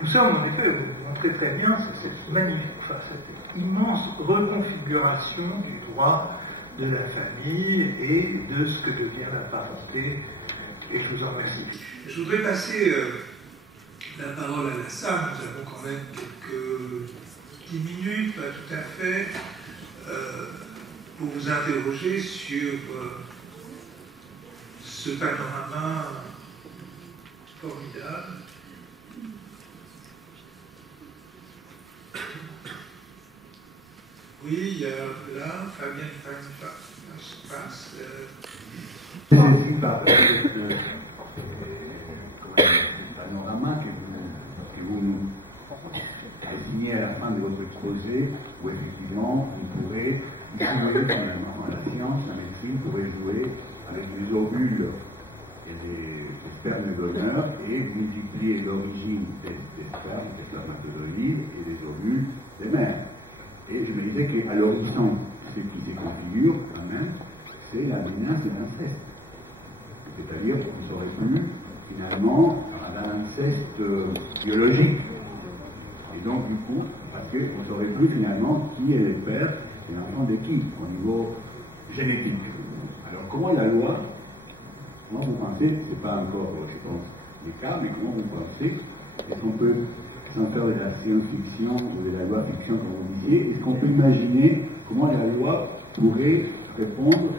Nous sommes en effet, vous montrez très bien cette magnifique, cette immense reconfiguration du droit de la famille et de ce que devient la parenté, et je vous en remercie. Je voudrais passer la parole à la salle. Nous avons quand même quelques 10 minutes, pas tout à fait, pour vous interroger sur ce panorama formidable. Oui, il y a là, Fabienne passe. Je suis par panorama que vous nous désignez à la fin de votre exposé, où effectivement vous pourrez jouer finalement à la science, la médecine pourrait jouer avec les ovules et les spermes donneurs et multiplier l'origine des spermes, des spermatozoïdes et des ovules des mères. Et je me disais qu'à l'horizon, ce qui se configure quand même, c'est la menace de l'inceste. C'est-à-dire qu'on ne saurait plus, finalement, un inceste biologique. Et donc, du coup, parce qu'on ne saurait plus, finalement, qui est le père et l'enfant de qui, au niveau génétique. Alors, comment la loi, comment vous pensez, c'est pas encore, je pense, le cas, mais comment vous pensez, est-ce qu'on peut, sans faire de la science-fiction ou de la loi-fiction, comme vous disiez, est-ce qu'on peut imaginer comment la loi pourrait répondre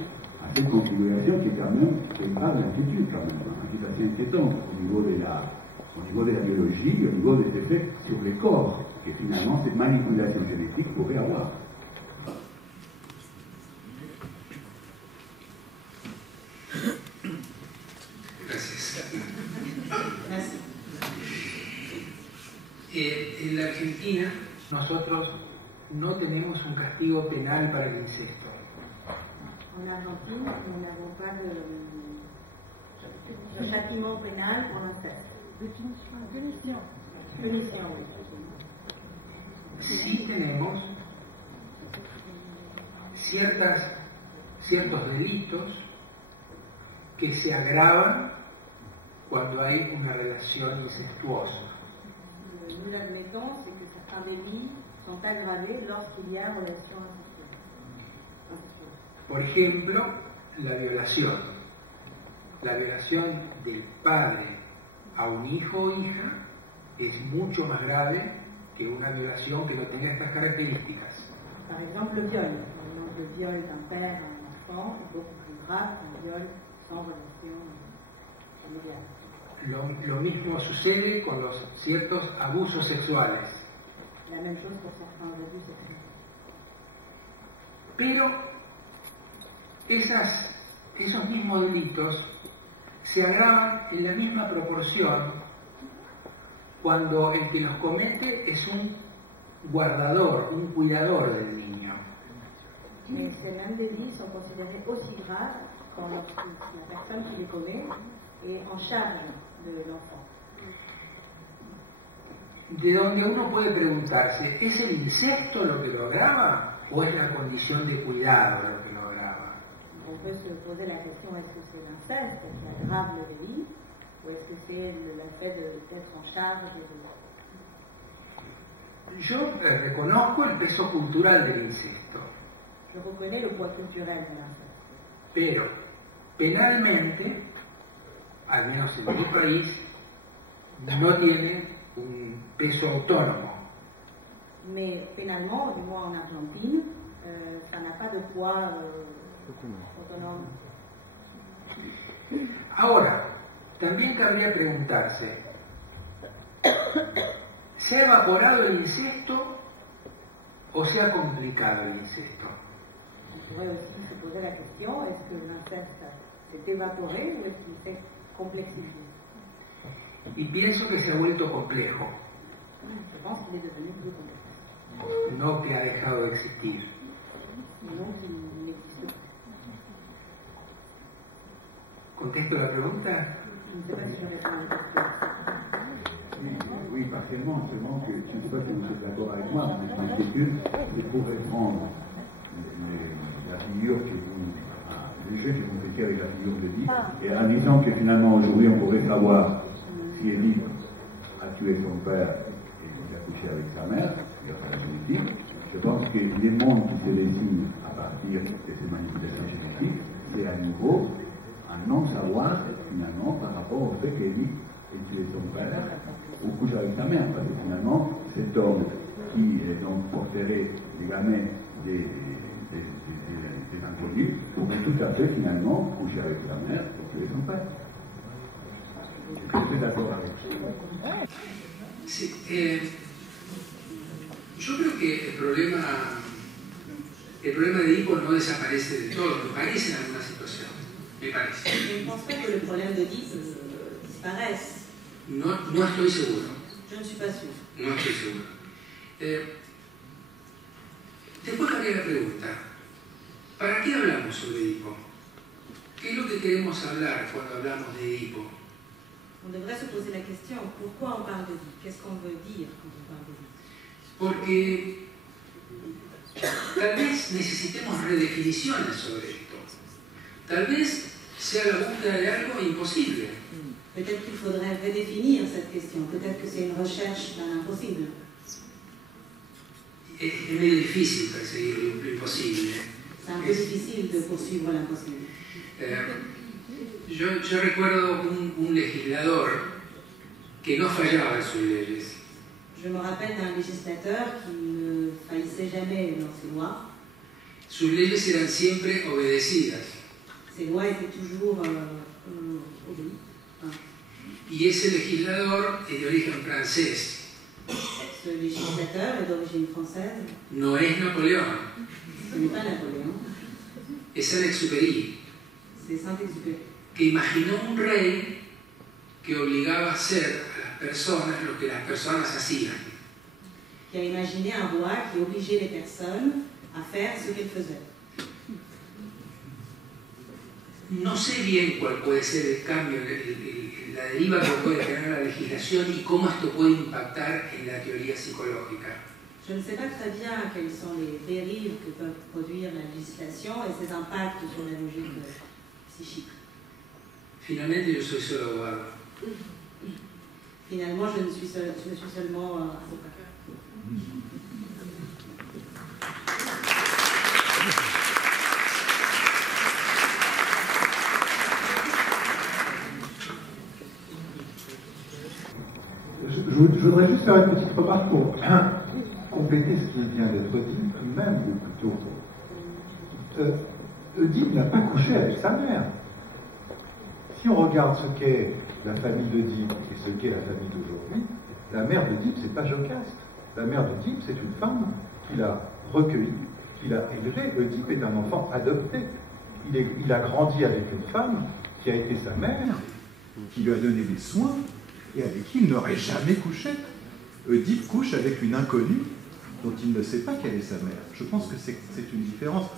à cette configuration qui est quand même, qui est pas d'inquiétude quand même, hein, qui est assez inquiétante au niveau de la biologie, au niveau des effets sur les corps, que finalement cette manipulation génétique pourrait avoir. En la Argentina nosotros no tenemos un castigo penal para el incesto. En Argentine, nous n'avons pas de châtiment pénal pour l'inceste. Punition. Sí tenemos ciertos delitos que se agravan cuando hay una relación incestuosa. Nous l'admettons, c'est que certains délits sont aggravés lorsqu'il y a relation incestueuse. Por ejemplo, la violación. La violación del padre a un hijo o hija es mucho más grave que una violación que no tenga estas características. Par exemple, le viol. Le viol d'un père à un enfant est beaucoup plus grave qu'un viol sans relation familiale. Lo mismo sucede con los ciertos abusos sexuales. La même chose pour certains abus sexuels. Pero esos mismos delitos se agravan en la misma proporción cuando el que los comete es un guardador, un cuidador del niño. Mais ces mêmes délits sont considérés aussi graves quand la personne qui les commet est en charge de l'enfant. De donde uno puede preguntarse, ¿es el incesto lo que lo agrava o es la condición de cuidado lo que lo agrava? On peut se poser la question, est-ce que c'est l'inceste qui aggrave le délit ou est-ce que c'est le fait d'être en charge de l'enfant? Yo reconozco el peso cultural del incesto. Je reconnais le poids culturel de l'inceste. Pero penalmente, al menos en mi país, no tiene un peso autónomo. Mais pénalement, du moins en Argentine, ça n'a pas de poids autonome. Ahora, también cabría preguntarse, ¿se ha evaporado el incesto o se ha complicado el incesto? On pourrait aussi se poser la question, est-ce que l'inceste s'est évaporé ou est-ce qu'il s'est complexifié? Y pienso que se ha vuelto complejo, Je pense qu'il est devenu plus complexe. no que ha dejado de existir. Sinon, qu'il n'existe plus. ¿Contesto la pregunta? Je ne sais pas si je réponds à la question. Oui, partiellement, seulement que je ne sais pas si vous êtes d'accord avec moi, mais mon inquiétude, c'est pour reprendre la figure que le jeu que vous faites avec la figure d'Édipe, et en disant que finalement aujourd'hui on pourrait savoir si Édipe a tué son père et il a couché avec sa mère, grâce à la génétique. Je pense que les mondes qui se dessinent à partir de ces manipulations génétiques, c'est à nouveau un non-savoir finalement par rapport au fait qu'Édipe ait tué son père ou couché avec sa mère, parce que finalement cet homme qui donc porterait les gamins des inconnus pourrait tout à fait finalement coucher avec la mère et tuer son père. Je suis d'accord avec ça. Sí, yo creo que el problema de Edipo no desaparece de todo, me parece en alguna situación, me parece. Je ne pense pas que le problème d'Oedipe disparaisse. No estoy seguro. Je ne suis pas sûre. No estoy seguro. Después cabría la pregunta, ¿para qué hablamos sobre Edipo? ¿Qué es lo que queremos hablar cuando hablamos de Edipo? On devrait se poser la question, pourquoi on parle d'Oedipe? Qu'est-ce qu'on veut dire quand on parle d'Oedipe? Porque Tal vez necesitemos redefiniciones sobre esto. Tal vez sea la búsqueda de algo imposible. Peut-être qu'il faudrait redéfinir cette question. Peut-être que c'est une recherche d'un impossible. Es medio difícil perseguir lo imposible. C'est un peu difficile de poursuivre l'impossible. Yo recuerdo un legislador que no fallaba en sus leyes. Je me rappelle d'un législateur qui ne faillissait jamais dans ses lois. Sus leyes eran siempre obedecidas. Ses lois étaient toujours obéies. Y ese legislador es de origen francés. Ce législateur est d'origine française. No es Napoleón. Ce n'est pas Napoléon. Es Saint-Exupéry. C'est Saint-Exupéry. Que imaginó un rey que obligaba a hacer a las personas lo que las personas hacían. Qui a imaginé un roi qui obligeait les personnes à faire ce qu'elles faisaient. No sé bien cuál puede ser el cambio, la deriva que puede tener la legislación y cómo esto puede impactar en la teoría psicológica. Je ne sais pas très bien quelles sont les dérives que peuvent produire la législation et ses impacts sur la logique psychique. Finalmente yo soy solo abogado. Finalement, je suis seulement avocat. Je voudrais juste faire une petite remarque pour compléter ce qui vient d'être dit, même ou plutôt. Oedipe n'a pas couché avec sa mère. Si on regarde ce qu'est la famille d'Oedipe et ce qu'est la famille d'aujourd'hui, la mère d'Oedipe, c'est pas Jocaste. La mère d'Oedipe, c'est une femme qu'il a recueillie, qu'il a élevée. Oedipe est un enfant adopté. Il a grandi avec une femme qui a été sa mère, qui lui a donné des soins et avec qui il n'aurait jamais couché. Oedipe couche avec une inconnue dont il ne sait pas quelle est sa mère. Je pense que c'est une différence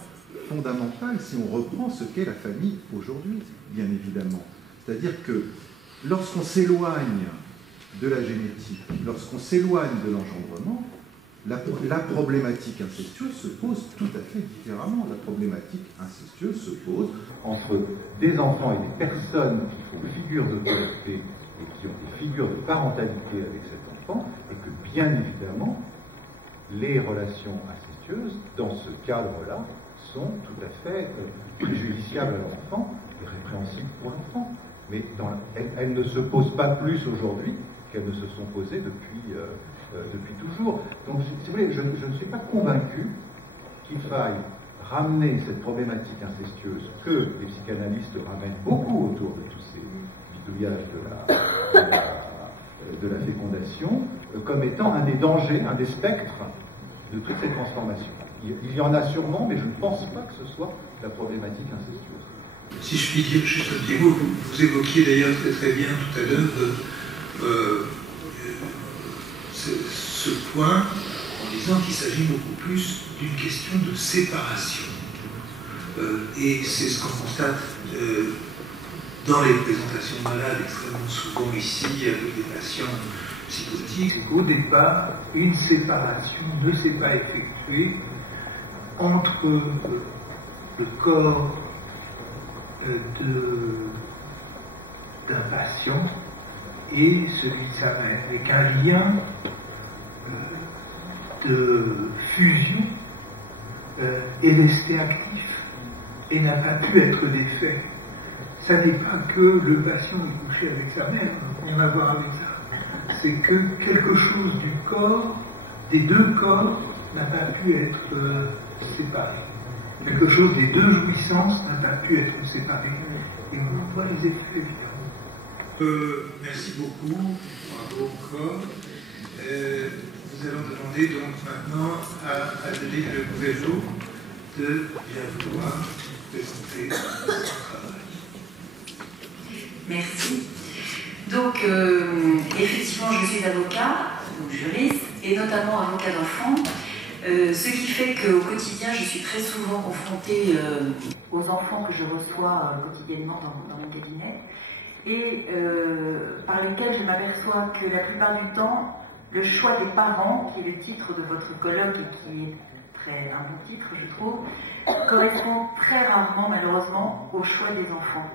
fondamentale si on reprend ce qu'est la famille aujourd'hui, bien évidemment. C'est-à-dire que lorsqu'on s'éloigne de la génétique, lorsqu'on s'éloigne de l'engendrement, la problématique incestueuse se pose tout à fait différemment. La problématique incestueuse se pose entre des enfants et des personnes qui font figure d'autorité et qui ont des figures de parentalité avec cet enfant, et que bien évidemment, les relations incestueuses, dans ce cadre-là, sont tout à fait préjudiciables à l'enfant et répréhensibles pour l'enfant. Mais elles ne se posent pas plus aujourd'hui qu'elles ne se sont posées depuis toujours. Donc, si vous voulez, je ne suis pas convaincu qu'il faille ramener cette problématique incestueuse que les psychanalystes ramènent beaucoup autour de tous ces bidouillages de la fécondation, comme étant un des dangers, un des spectres de toutes ces transformations. Il y en a sûrement, mais je ne pense pas que ce soit la problématique incestueuse. Si je puis dire juste un petit mot, vous évoquiez d'ailleurs très bien tout à l'heure ce point en disant qu'il s'agit beaucoup plus d'une question de séparation. Et c'est ce qu'on constate dans les présentations de malades extrêmement souvent ici avec des patients psychotiques. C'est qu'au départ, une séparation ne s'est pas effectuée entre le corps d'un patient et celui de sa mère, et qu'un lien de fusion est resté actif et n'a pas pu être défait. Ça n'est pas que le patient est couché avec sa mère, rien à voir avec ça. C'est que quelque chose du corps, des deux corps, n'a pas pu être séparé. Quelque chose des deux jouissances n'a pas pu être séparé. Et on voit les effets, évidemment. Merci beaucoup, bravo encore. Nous allons demander donc maintenant à Adélie Le Gouverneau de bien vouloir présenter son travail. Merci. Donc, effectivement, je suis avocat, donc juriste, et notamment avocat d'enfants. Ce qui fait qu'au quotidien, je suis très souvent confrontée aux enfants que je reçois quotidiennement dans mon cabinet, et par lesquels je m'aperçois que la plupart du temps, le choix des parents, qui est le titre de votre colloque et qui est serait un bon titre, je trouve, correspond très rarement, malheureusement, au choix des enfants.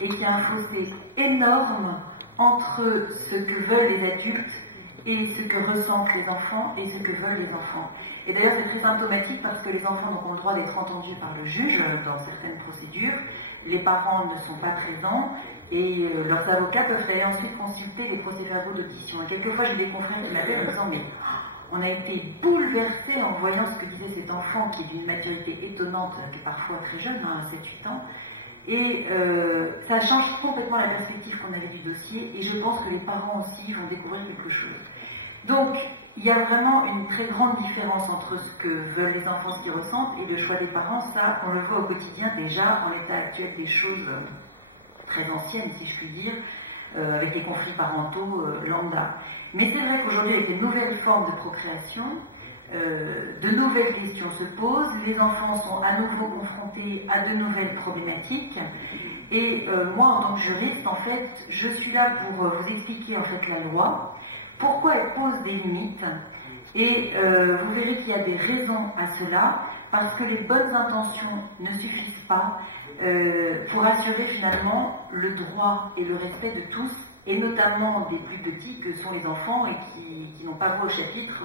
Et qu'il y a un fossé énorme entre ce que veulent les adultes et ce que ressentent les enfants et ce que veulent les enfants. Et d'ailleurs, c'est très symptomatique parce que les enfants donc, ont le droit d'être entendus par le juge dans certaines procédures. Les parents ne sont pas présents et leurs avocats peuvent aller ensuite consulter les procès-verbaux d'audition. Et quelquefois, j'ai des confrères qui m'appellent en me disant « mais on a été bouleversés en voyant ce que disait cet enfant qui est d'une maturité étonnante, qui est parfois très jeune, à 7-8 ans. » Et ça change complètement la perspective qu'on avait du dossier et je pense que les parents aussi vont découvrir quelque chose. Donc, il y a vraiment une très grande différence entre ce que veulent les enfants, ce qu'ils ressentent, et le choix des parents. Ça, on le voit au quotidien déjà en l'état actuel des choses très anciennes, si je puis dire, avec les conflits parentaux lambda. Mais c'est vrai qu'aujourd'hui, avec les nouvelles formes de procréation, de nouvelles questions se posent, les enfants sont à nouveau confrontés à de nouvelles problématiques, et moi, en tant que juriste, en fait, je suis là pour vous expliquer en fait la loi, pourquoi elle pose des limites, et vous verrez qu'il y a des raisons à cela, parce que les bonnes intentions ne suffisent pas pour assurer finalement le droit et le respect de tous, et notamment des plus petits que sont les enfants et qui n'ont pas voix au chapitre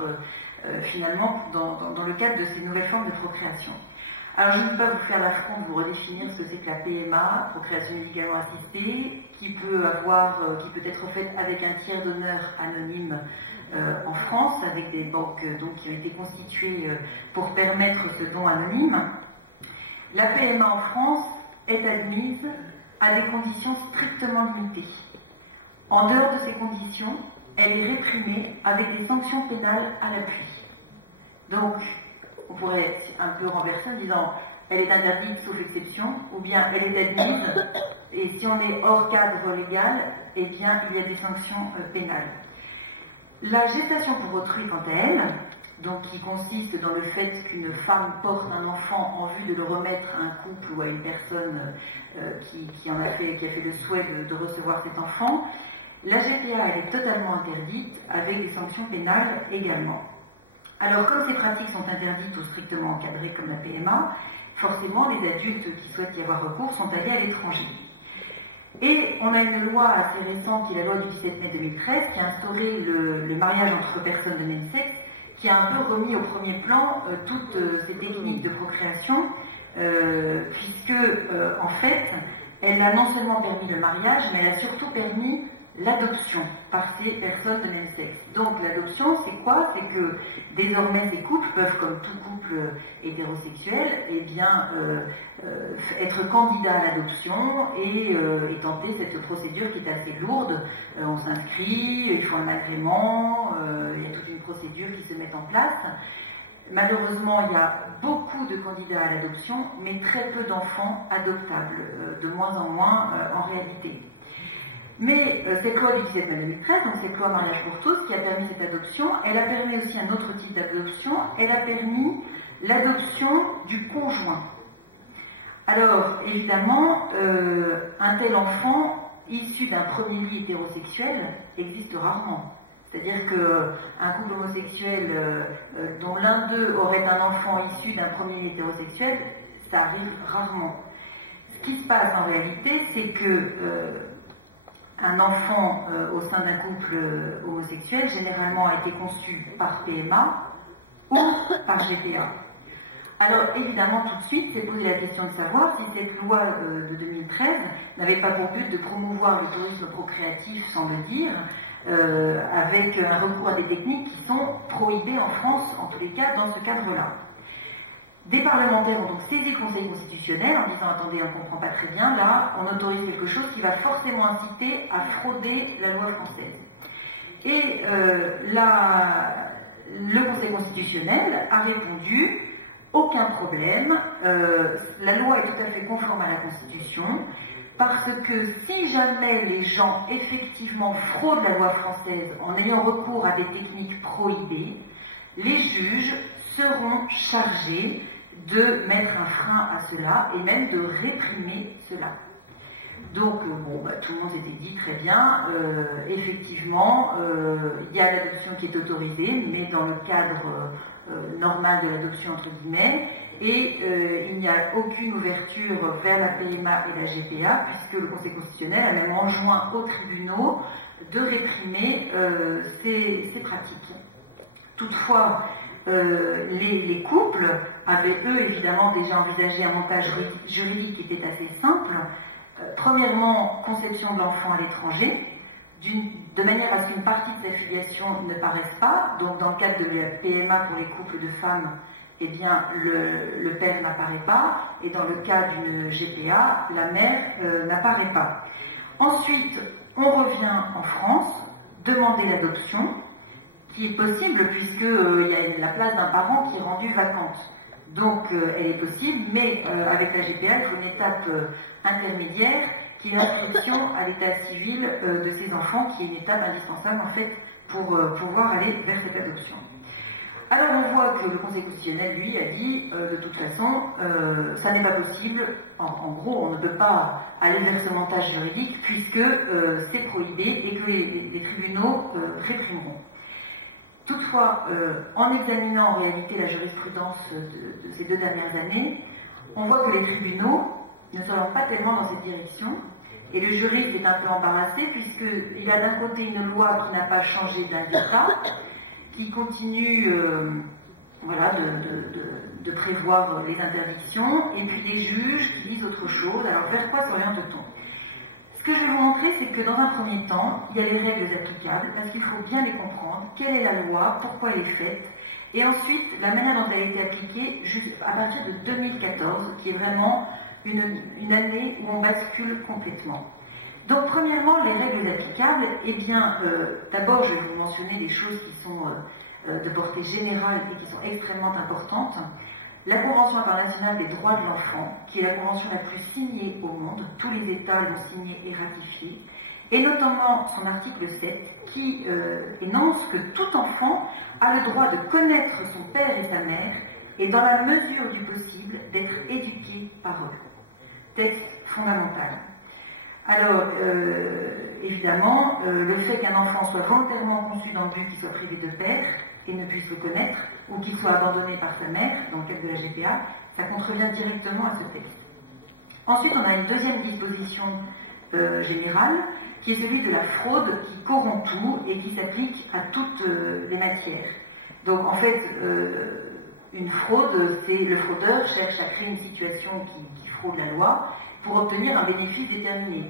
finalement dans le cadre de ces nouvelles formes de procréation. Alors je ne vais pas vous faire l'affront de vous redéfinir ce que c'est que la PMA, procréation médicalement assistée, qui peut être faite avec un tiers donneur anonyme en France, avec des banques donc, qui ont été constituées pour permettre ce don anonyme. La PMA en France est admise à des conditions strictement limitées. En dehors de ces conditions, elle est réprimée avec des sanctions pénales à l'appui. Donc, on pourrait un peu renverser en disant elle est interdite sauf exception, ou bien elle est admise, et si on est hors cadre légal, eh bien il y a des sanctions pénales. La gestation pour autrui, quant à elle, donc qui consiste dans le fait qu'une femme porte un enfant en vue de le remettre à un couple ou à une personne qui a fait le souhait de recevoir cet enfant, la GPA elle est totalement interdite avec des sanctions pénales également. Alors comme ces pratiques sont interdites ou strictement encadrées comme la PMA, forcément les adultes qui souhaitent y avoir recours sont allés à l'étranger. Et on a une loi assez récente, qui est la loi du 17 mai 2013, qui a instauré le mariage entre personnes de même sexe, qui a un peu remis au premier plan toutes ces techniques de procréation, puisque en fait, elle a non seulement permis le mariage, mais elle a surtout permis l'adoption par ces personnes de même sexe. Donc l'adoption, c'est quoi? C'est que désormais ces couples peuvent, comme tout couple hétérosexuel, eh bien, être candidats à l'adoption et tenter cette procédure qui est assez lourde. On s'inscrit, il faut un agrément, il y a toute une procédure qui se met en place. Malheureusement, il y a beaucoup de candidats à l'adoption, mais très peu d'enfants adoptables, de moins en moins en réalité. Mais cette loi du 17 mai 2013, donc cette loi mariage pour tous, qui a permis cette adoption, elle a permis aussi un autre type d'adoption, elle a permis l'adoption du conjoint. Alors, évidemment, un tel enfant issu d'un premier lit hétérosexuel existe rarement. C'est-à-dire qu'un couple homosexuel dont l'un d'eux aurait un enfant issu d'un premier lit hétérosexuel, ça arrive rarement. Ce qui se passe en réalité, c'est que un enfant au sein d'un couple homosexuel, généralement a été conçu par PMA ou par GPA. Alors évidemment, tout de suite, c'est posé la question de savoir si cette loi de 2013 n'avait pas pour but de promouvoir le tourisme procréatif, sans le dire, avec un recours à des techniques qui sont prohibées en France, en tous les cas, dans ce cadre-là. Des parlementaires ont donc saisi le Conseil constitutionnel en disant « Attendez, on ne comprend pas très bien, là, on autorise quelque chose qui va forcément inciter à frauder la loi française. » Et le Conseil constitutionnel a répondu « Aucun problème, la loi est tout à fait conforme à la Constitution, parce que si jamais les gens effectivement fraudent la loi française en ayant recours à des techniques prohibées, les juges seront chargés de mettre un frein à cela et même de réprimer cela. » Donc, bon, bah, tout le monde s'était dit très bien, effectivement, il y a l'adoption qui est autorisée, mais dans le cadre normal de l'adoption, entre guillemets, et il n'y a aucune ouverture vers la PMA et la GPA, puisque le Conseil constitutionnel a même enjoint aux tribunaux de réprimer ces pratiques. Toutefois, les couples avaient, eux, évidemment, déjà envisagé un montage juridique qui était assez simple. Premièrement, conception de l'enfant à l'étranger, de manière à ce qu'une partie de sa filiation ne paraisse pas. Donc, dans le cadre de la PMA pour les couples de femmes, eh bien, le père n'apparaît pas, et dans le cas d'une GPA, la mère n'apparaît pas. Ensuite, on revient en France, demander l'adoption, qui est possible puisqu'il y a la place d'un parent qui est rendue vacante. Donc, elle est possible, mais avec la GPA, il faut une étape intermédiaire qui est l'inscription à l'état civil de ces enfants, qui est une étape indispensable en fait pour pouvoir aller vers cette adoption. Alors on voit que le Conseil constitutionnel, lui, a dit de toute façon, ça n'est pas possible, en gros, on ne peut pas aller vers ce montage juridique puisque c'est prohibé et que les tribunaux réprimeront. Toutefois, en examinant en réalité la jurisprudence de ces 2 dernières années, on voit que les tribunaux ne s'orientent pas tellement dans cette direction, et le juriste est un peu embarrassé puisqu'il y a d'un côté une loi qui n'a pas changé d'un état, qui continue voilà, de prévoir les interdictions, et puis des juges qui disent autre chose. Alors vers quoi s'oriente-t-on? Ce que je vais vous montrer, c'est que dans un premier temps, il y a les règles applicables, parce qu'il faut bien les comprendre, quelle est la loi, pourquoi elle est faite, et ensuite la manière dont elle a été appliquée à partir de 2014, qui est vraiment une année où on bascule complètement. Donc premièrement, les règles applicables, eh bien, d'abord je vais vous mentionner des choses qui sont de portée générale et qui sont extrêmement importantes. La Convention internationale des droits de l'enfant, qui est la convention la plus signée au monde, tous les États l'ont signée et ratifiée, et notamment son article 7, qui énonce que tout enfant a le droit de connaître son père et sa mère, et dans la mesure du possible, d'être éduqué par eux. Texte fondamental. Alors, évidemment, le fait qu'un enfant soit volontairement conçu dans le but qu'il soit privé de père et ne puisse le connaître, ou qu'il soit abandonné par sa mère, dans le cadre de la GPA, ça contrevient directement à ce texte. Ensuite, on a une deuxième disposition générale, qui est celui de la fraude qui corrompt tout et qui s'applique à toutes les matières. Donc, en fait, une fraude, c'est le fraudeur cherche à créer une situation qui fraude la loi pour obtenir un bénéfice déterminé.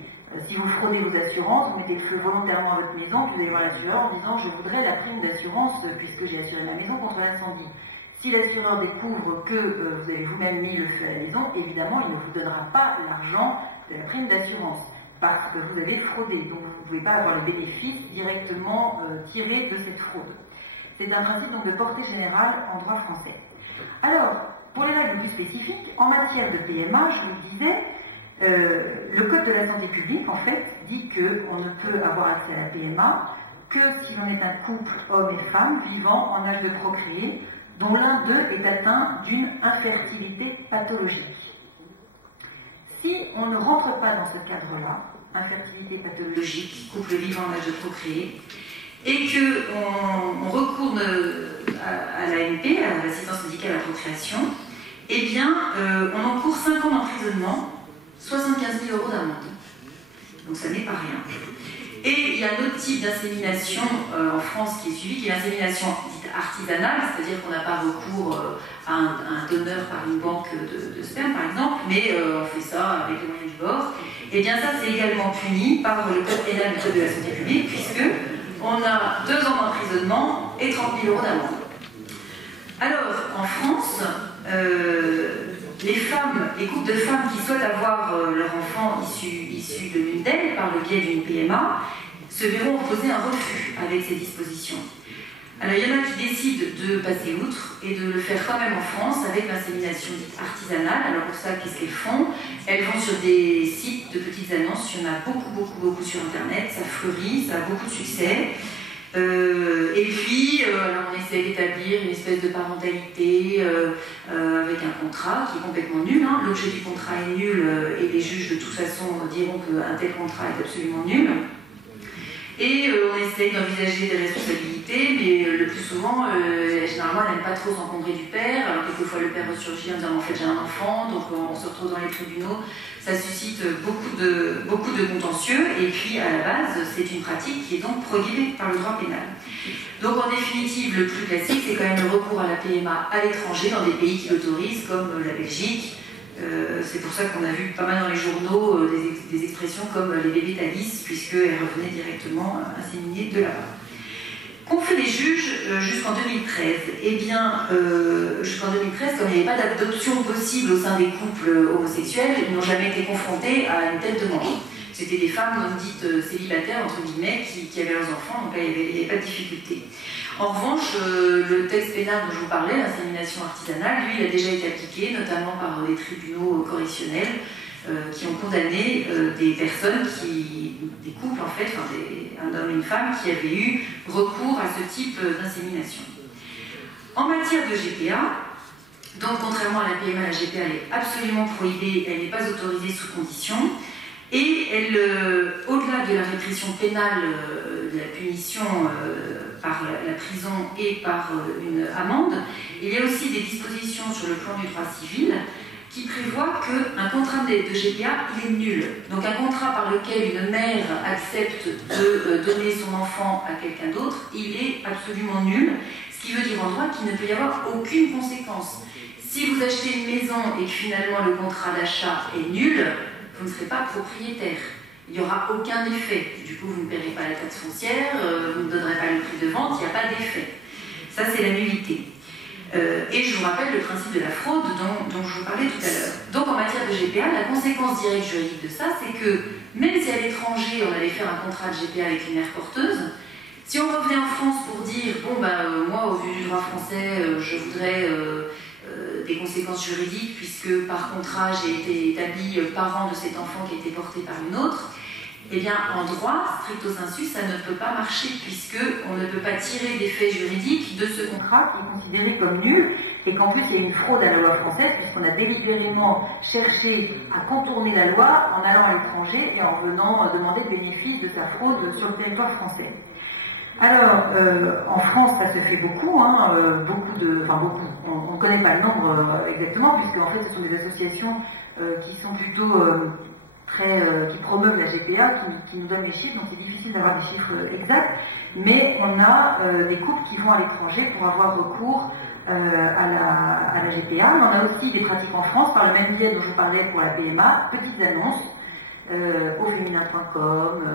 Si vous fraudez vos assurances, vous mettez le feu volontairement à votre maison, vous allez voir l'assureur en disant « je voudrais la prime d'assurance puisque j'ai assuré ma maison contre l'incendie ». Si l'assureur découvre que vous avez vous-même mis le feu à la maison, évidemment, il ne vous donnera pas l'argent de la prime d'assurance parce que vous avez fraudé. Donc vous ne pouvez pas avoir le bénéfice directement tiré de cette fraude. C'est un principe donc de portée générale en droit français. Alors, pour les règles plus spécifiques, en matière de PMA, je vous le disais, le Code de la santé publique, en fait, dit qu'on ne peut avoir accès à la PMA que si l'on est un couple homme et femme vivant en âge de procréer, dont l'un d'eux est atteint d'une infertilité pathologique. Si on ne rentre pas dans ce cadre-là, infertilité pathologique, couple vivant en âge de procréer, et qu'on recourt à l'AMP, à l'assistance médicale à la procréation, eh bien, on encourt 5 ans d'emprisonnement, 75 000 € d'amende. Donc ça n'est pas rien. Et il y a un autre type d'insémination en France qui est suivi, qui est l'insémination dite artisanale, c'est-à-dire qu'on n'a pas recours à un donneur par une banque de sperme, par exemple, mais on fait ça avec les moyens du bord. Et bien ça, c'est également puni par le Code pénal et le Code de la santé publique, puisque on a 2 ans d'emprisonnement et 30 000 € d'amende. Alors, en France, les couples de femmes qui souhaitent avoir leur enfant issu de l'une d'elles par le biais d'une PMA se verront opposer un refus avec ces dispositions. Alors il y en a qui décident de passer outre et de le faire quand même en France avec l'insémination dite artisanale. Alors pour ça, qu'est-ce qu'elles font? Elles vont sur des sites de petites annonces, il y en a beaucoup sur Internet, ça fleurit, ça a beaucoup de succès. Et puis, alors on essaie d'établir une espèce de parentalité avec un contrat qui est complètement nul. Hein. L'objet du contrat est nul et les juges de toute façon diront qu'un tel contrat est absolument nul. Et on essaie d'envisager des responsabilités, mais le plus souvent, généralement, elle n'aime pas trop s'encombrer du père. Alors quelquefois, le père ressurgit en disant en fait j'ai un enfant, donc on se retrouve dans les tribunaux. Ça suscite beaucoup de contentieux, et puis à la base, c'est une pratique qui est donc prohibée par le droit pénal. Donc en définitive, le plus classique, c'est quand même le recours à la PMA à l'étranger, dans des pays qui l'autorisent, comme la Belgique. C'est pour ça qu'on a vu pas mal dans les journaux des expressions comme les bébés Thalys, puisqu'elles revenaient directement inséminées de là-bas. Qu'ont fait les juges jusqu'en 2013? Eh bien, jusqu'en 2013, comme il n'y avait pas d'adoption possible au sein des couples homosexuels, ils n'ont jamais été confrontés à une telle demande. C'était des femmes non dites célibataires, entre guillemets, qui avaient leurs enfants, donc là, il n'y avait pas de difficulté. En revanche, le texte pénal dont je vous parlais, l'insémination artisanale, lui, il a déjà été appliqué, notamment par des tribunaux correctionnels qui ont condamné des personnes, des couples en fait, enfin, un homme et une femme qui avaient eu recours à ce type d'insémination. En matière de GPA, donc contrairement à la PMA, la GPA elle est absolument prohibée, elle n'est pas autorisée sous condition. Et au-delà de la répression pénale, de la punition par la prison et par une amende, il y a aussi des dispositions sur le plan du droit civil qui prévoient qu'un contrat de GPA, il est nul. Donc un contrat par lequel une mère accepte de donner son enfant à quelqu'un d'autre, il est absolument nul, ce qui veut dire en droit qu'il ne peut y avoir aucune conséquence. Si vous achetez une maison et que finalement le contrat d'achat est nul, vous ne serez pas propriétaire. Il n'y aura aucun effet. Du coup, vous ne paierez pas la taxe foncière, vous ne donnerez pas le prix de vente, il n'y a pas d'effet. Ça, c'est la nullité. Et je vous rappelle le principe de la fraude dont je vous parlais tout à l'heure. Donc, en matière de GPA, la conséquence directe juridique de ça, c'est que même si à l'étranger, on allait faire un contrat de GPA avec une mère porteuse, si on revenait en France pour dire, bon, moi, au vu du droit français, je voudrais des conséquences juridiques, puisque par contrat j'ai été établi parent de cet enfant qui a été porté par une autre, eh bien en droit, stricto sensu, ça ne peut pas marcher, puisqu'on ne peut pas tirer d'effet juridique de ce contrat qui est considéré comme nul, et qu'en plus il y a une fraude à la loi française, puisqu'on a délibérément cherché à contourner la loi en allant à l'étranger et en venant demander le bénéfice de sa fraude sur le territoire français. Alors, en France, ça se fait beaucoup, hein, on ne connaît pas le nombre exactement, puisque en fait, ce sont des associations qui sont plutôt qui promeuvent la GPA, qui nous donnent les chiffres, donc c'est difficile d'avoir des chiffres exacts, mais on a des couples qui vont à l'étranger pour avoir recours à la GPA. On a aussi des pratiques en France, par le même biais dont je vous parlais pour la PMA, petites annonces, auféminin.com,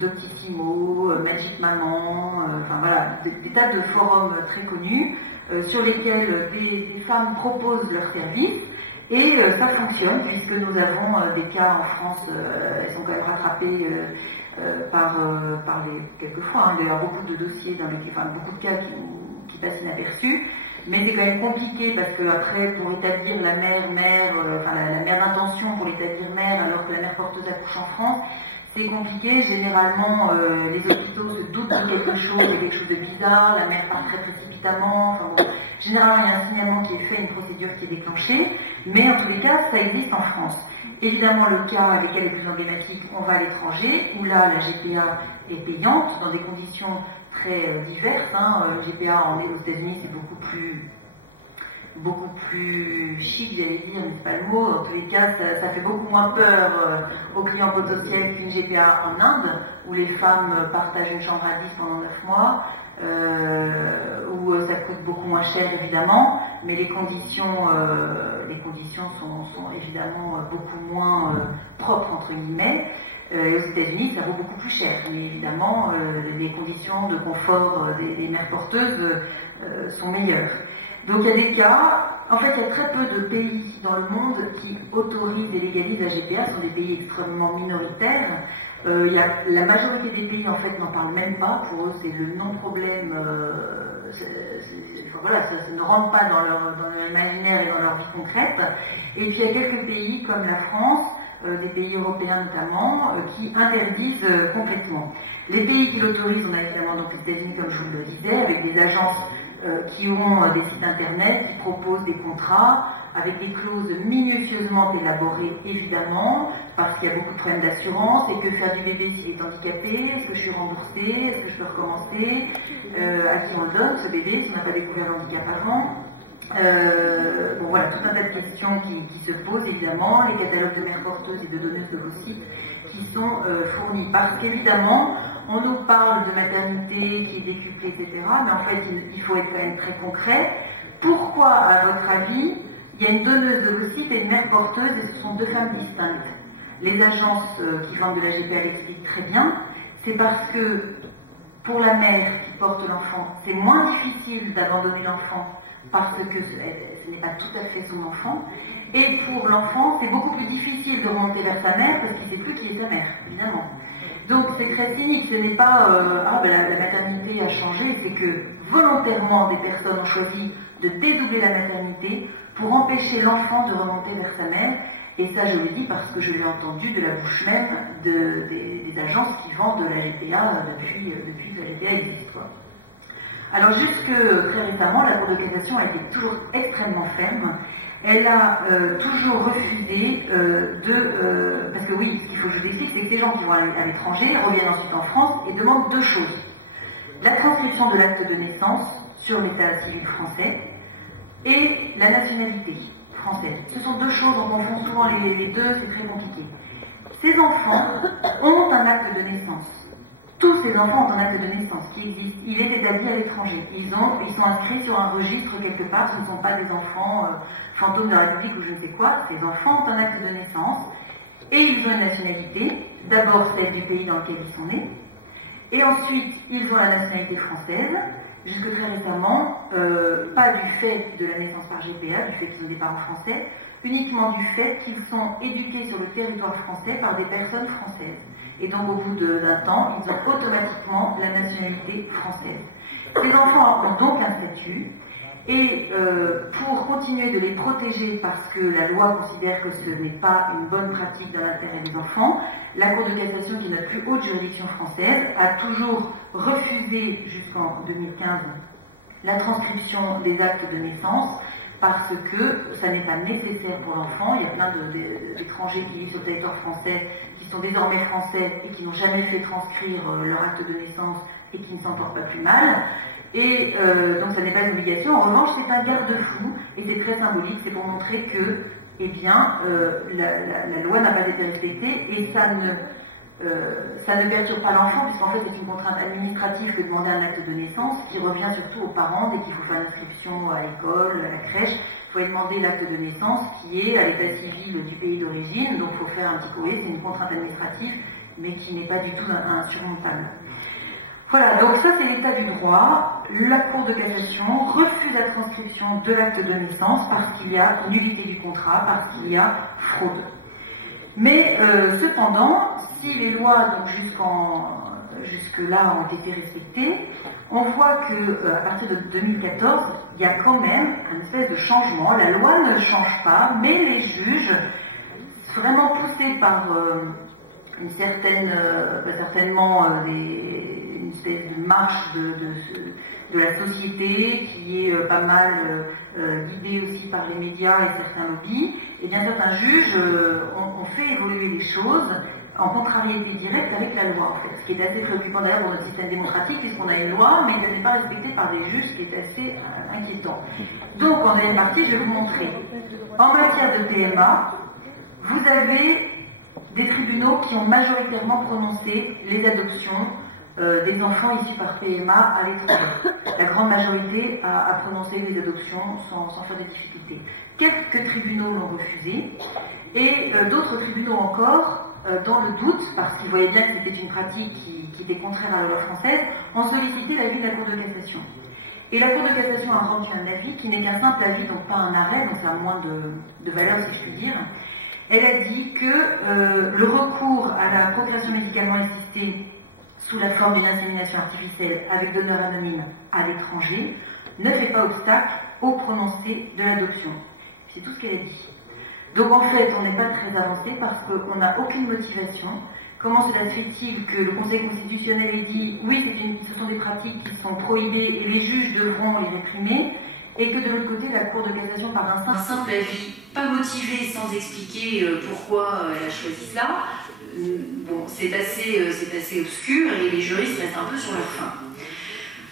Doctissimo, Magic Maman, enfin voilà, des tas de forums très connus sur lesquels des femmes proposent leurs services, et ça fonctionne puisque nous avons des cas en France, elles sont quand même rattrapées quelquefois, il y a beaucoup de dossiers dans lesquels, enfin beaucoup de cas qui passent inaperçus. Mais c'est quand même compliqué parce que après, pour établir la mère d'intention pour l'établir mère, alors que la mère porteuse accouche en France, c'est compliqué. Généralement, les hôpitaux se doutent de quelque chose de bizarre, la mère part très précipitamment. Enfin, bon. Généralement, il y a un signalement qui est fait, une procédure qui est déclenchée, mais en tous les cas, ça existe en France. Évidemment, le cas avec elle est plus emblématique, on va à l'étranger, où là, la GPA est payante, dans des conditions très diverses. Hein. GPA aux États-Unis, c'est beaucoup plus chic, j'allais dire, mais c'est pas le mot. En tous les cas, ça fait beaucoup moins peur aux clients potentiels qu'une GPA en Inde, où les femmes partagent une chambre à 10 pendant 9 mois, où ça coûte beaucoup moins cher évidemment, mais les conditions sont évidemment beaucoup moins propres entre guillemets. Et aux États-Unis, ça vaut beaucoup plus cher, mais évidemment, les conditions de confort des mères porteuses sont meilleures. Donc il y a des cas, en fait il y a très peu de pays dans le monde qui autorisent et légalisent la GPA, ce sont des pays extrêmement minoritaires. La majorité des pays en fait n'en parlent même pas, pour eux c'est le non-problème, voilà, ça ne rentre pas dans leur imaginaire et dans leur vie concrète. Et puis il y a quelques pays comme la France des pays européens notamment, qui interdisent complètement. Les pays qui l'autorisent, on a évidemment donc les États-Unis, comme je vous le disais, avec des agences qui ont des sites internet, qui proposent des contrats, avec des clauses minutieusement élaborées, évidemment, parce qu'il y a beaucoup de problèmes d'assurance, et que faire du bébé s'il est handicapé, est-ce que je suis remboursée, est-ce que je peux recommencer, à qui on le donne, ce bébé, si on n'a pas découvert le handicap avant. Bon voilà, tout un tas de questions qui se posent, évidemment, les catalogues de mères porteuses et de donneuses de ovocytes qui sont fournis, parce qu'évidemment, on nous parle de maternité qui est décuplée, etc., mais en fait, il faut être quand même très concret. Pourquoi, à votre avis, il y a une donneuse d'ovocytes et une mère porteuse, et ce sont deux femmes distinctes? Les agences qui vendent de la GPA l'expliquent très bien. C'est parce que pour la mère qui porte l'enfant, c'est moins difficile d'abandonner l'enfant parce que ce n'est pas tout à fait son enfant. Et pour l'enfant, c'est beaucoup plus difficile de remonter vers sa mère parce qu'il ne sait plus qui est sa mère, évidemment. Donc c'est très cynique, ce n'est pas la maternité a changé, c'est que volontairement des personnes ont choisi de dédoubler la maternité pour empêcher l'enfant de remonter vers sa mère. Et ça, je le dis parce que je l'ai entendu de la bouche même des agences qui vendent de la GPA depuis que la GPA existe. Alors jusque très récemment, la Cour de cassation a été toujours extrêmement ferme. Elle a toujours refusé parce que oui, ce qu'il faut que je vous explique, c'est que les gens qui vont à l'étranger reviennent ensuite en France et demandent deux choses. La transcription de l'acte de naissance sur l'état civil français et la nationalité française. Ce sont deux choses, on confond souvent les deux, c'est très compliqué. Ces enfants ont un acte de naissance. Tous ces enfants ont un acte de naissance qui existe. Il est établi à l'étranger. Ils sont inscrits sur un registre quelque part. Ce ne sont pas des enfants fantômes de la République ou je ne sais quoi. Ces enfants ont un acte de naissance et ils ont une nationalité. D'abord celle du pays dans lequel ils sont nés. Et ensuite, ils ont la nationalité française. Jusque très récemment, pas du fait de la naissance par GPA, du fait qu'ils ont des parents français, uniquement du fait qu'ils sont éduqués sur le territoire français par des personnes françaises. Et donc au bout d'un temps, ils ont automatiquement la nationalité française. Ces enfants ont donc un statut, et pour continuer de les protéger parce que la loi considère que ce n'est pas une bonne pratique dans l'intérêt des enfants, la Cour de cassation, qui est notre plus haute juridiction française, a toujours refusé jusqu'en 2015 la transcription des actes de naissance parce que ça n'est pas nécessaire pour l'enfant. Il y a plein d'étrangers qui vivent sur le territoire français, qui sont désormais français et qui n'ont jamais fait transcrire leur acte de naissance et qui ne s'en portent pas plus mal. Et donc ça n'est pas une obligation. En revanche, c'est un garde-fou et c'est très symbolique. C'est pour montrer que, eh bien, la loi n'a pas été respectée et ça ne perturbe pas l'enfant, puisqu'en fait c'est une contrainte administrative que de demander un acte de naissance qui revient surtout aux parents dès qu'il faut faire l'inscription à l'école, à la crèche. Il faut demander l'acte de naissance qui est à l'état civil du pays d'origine, donc il faut faire un petit courrier, c'est une contrainte administrative, mais qui n'est pas du tout insurmontable. Voilà, donc ça c'est l'état du droit. La Cour de cassation refuse la transcription de l'acte de naissance parce qu'il y a nullité du contrat, parce qu'il y a fraude. Mais cependant, si les lois donc jusque-là ont été respectées, on voit qu'à partir de 2014, il y a quand même une espèce de changement. La loi ne change pas, mais les juges, vraiment poussés par une certaine, certainement une espèce de marche de la société qui est pas mal guidée aussi par les médias et certains lobbies, et bien certains juges ont fait évoluer les choses en contrariété directe avec la loi, en fait. Ce qui est assez préoccupant d'ailleurs dans notre système démocratique, puisqu'on a une loi, mais elle n'est pas respectée par des juges, ce qui est assez inquiétant. Donc en deuxième partie, je vais vous montrer. En matière de PMA, vous avez des tribunaux qui ont majoritairement prononcé les adoptions des enfants issus par PMA à l'étranger. La grande majorité a prononcé les adoptions sans faire de difficultés. Quelques tribunaux l'ont refusé, et d'autres tribunaux encore, dans le doute, parce qu'ils voyaient bien que c'était une pratique qui était contraire à la loi française, ont sollicité l'avis de la Cour de cassation. Et la Cour de cassation a rendu un avis qui n'est qu'un simple avis, donc pas un arrêt, donc ça a moins de valeur si je puis dire. Elle a dit que le recours à la procréation médicalement assistée sous la forme d'une insémination artificielle avec donneur anonyme à l'étranger ne fait pas obstacle au prononcé de l'adoption. C'est tout ce qu'elle a dit. Donc en fait, on n'est pas très avancé parce qu'on n'a aucune motivation. Comment cela se fait-il que le Conseil constitutionnel ait dit oui, ce sont des pratiques qui sont prohibées et les juges devront les réprimer, et que de l'autre côté, la Cour de cassation, par un simple avis, pas motivé, sans expliquer pourquoi elle a choisi cela, bon, c'est assez obscur et les juristes restent un peu sur leur faim.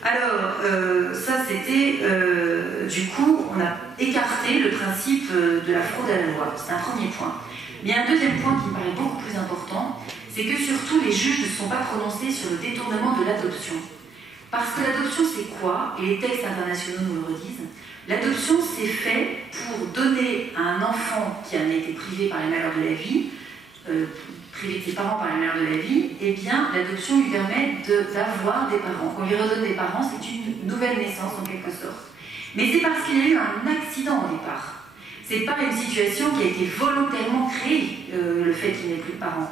Alors, ça c'était, du coup, on a écarté le principe de la fraude à la loi. C'est un premier point. Mais il y a un deuxième point qui me paraît beaucoup plus important, c'est que surtout les juges ne se sont pas prononcés sur le détournement de l'adoption. Parce que l'adoption c'est quoi? Et les textes internationaux nous le redisent. L'adoption c'est fait pour donner à un enfant qui en a été privé par les malheurs de la vie, privé de ses parents par les malheurs de la vie, eh bien l'adoption lui permet d'avoir des parents. Qu'on lui redonne des parents, c'est une nouvelle naissance en quelque sorte. Mais c'est parce qu'il y a eu un accident au départ. C'est pas une situation qui a été volontairement créée, le fait qu'il n'ait plus de parents.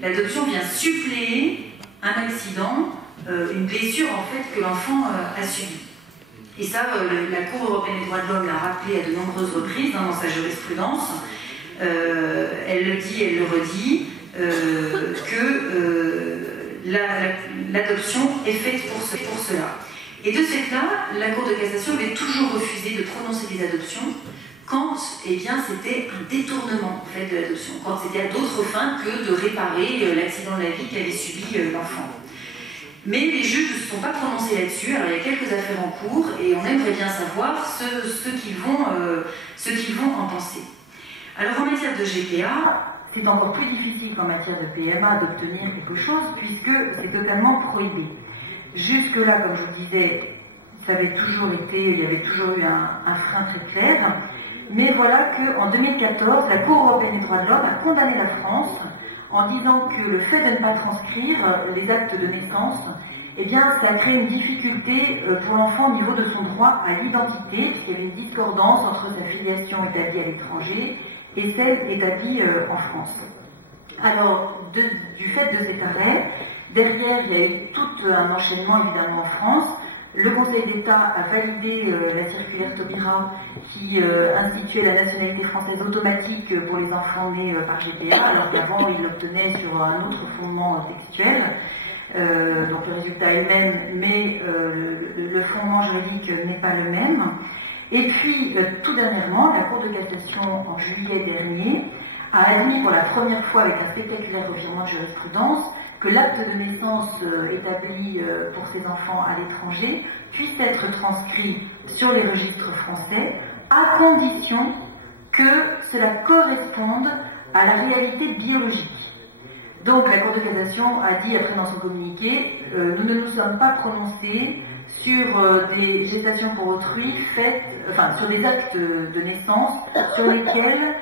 L'adoption vient suppléer un accident, une blessure en fait que l'enfant a subie. Et ça, la Cour européenne des droits de l'homme l'a rappelé à de nombreuses reprises dans sa jurisprudence. Elle le dit, elle le redit, que l'adoption est faite pour cela. Et de ce fait-là, la Cour de cassation avait toujours refusé de prononcer des adoptions quand eh bien, c'était un détournement en fait, de l'adoption, quand c'était à d'autres fins que de réparer l'accident de la vie qu'avait subi l'enfant. Mais les juges ne se sont pas prononcés là-dessus. Alors il y a quelques affaires en cours et on aimerait bien savoir ce qu'ils vont en penser. Alors en matière de GPA, c'est encore plus difficile qu'en matière de PMA d'obtenir quelque chose puisque c'est totalement prohibé. Jusque-là, comme je vous disais, il y avait toujours eu un frein très clair. Mais voilà qu'en 2014, la Cour européenne des droits de l'homme a condamné la France en disant que le fait de ne pas transcrire les actes de naissance, eh bien, ça a créé une difficulté pour l'enfant au niveau de son droit à l'identité, puisqu'il y avait une discordance entre sa filiation établie à l'étranger et celle établie en France. Alors, du fait de cet arrêt, derrière, il y a eu tout un enchaînement évidemment en France. Le Conseil d'État a validé la circulaire Taubira qui instituait la nationalité française automatique pour les enfants nés par GPA, alors qu'avant ils l'obtenaient sur un autre fondement textuel. Donc le résultat est le même, mais le fondement juridique n'est pas le même. Et puis, tout dernièrement, la Cour de cassation, en juillet dernier, a admis pour la première fois avec un spectaculaire revirement de jurisprudence que l'acte de naissance établi pour ces enfants à l'étranger puisse être transcrit sur les registres français à condition que cela corresponde à la réalité biologique. Donc la Cour de cassation a dit après dans son communiqué nous ne nous sommes pas prononcés sur des gestations pour autrui sur des actes de naissance sur lesquels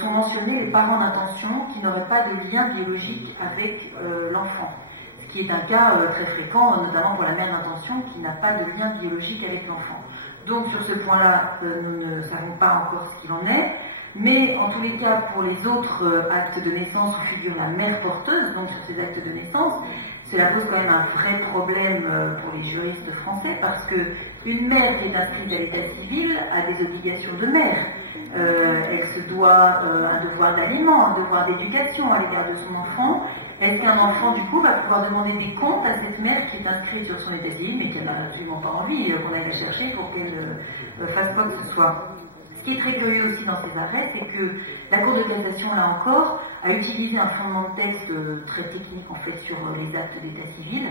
sont mentionnés les parents d'intention qui n'auraient pas de lien biologique avec l'enfant, ce qui est un cas très fréquent, notamment pour la mère d'intention qui n'a pas de lien biologique avec l'enfant. Donc sur ce point-là, nous ne savons pas encore ce qu'il en est, mais en tous les cas, pour les autres actes de naissance où figure la mère porteuse, donc sur ces actes de naissance, cela pose quand même un vrai problème pour les juristes français, parce qu'une mère qui est inscrite à l'état civil a des obligations de mère. Elle se doit un devoir d'aliment, un devoir d'éducation à l'égard de son enfant. Est-ce qu'un enfant, du coup, va pouvoir demander des comptes à cette mère qui est inscrite sur son état civil, mais qu'elle n'a absolument pas envie qu'on aille la chercher pour qu'elle fasse quoi que ce soit? Ce qui est très curieux aussi dans ces arrêts, c'est que la Cour de cassation, là encore, a utilisé un fondement de texte très technique en fait sur les actes d'état civil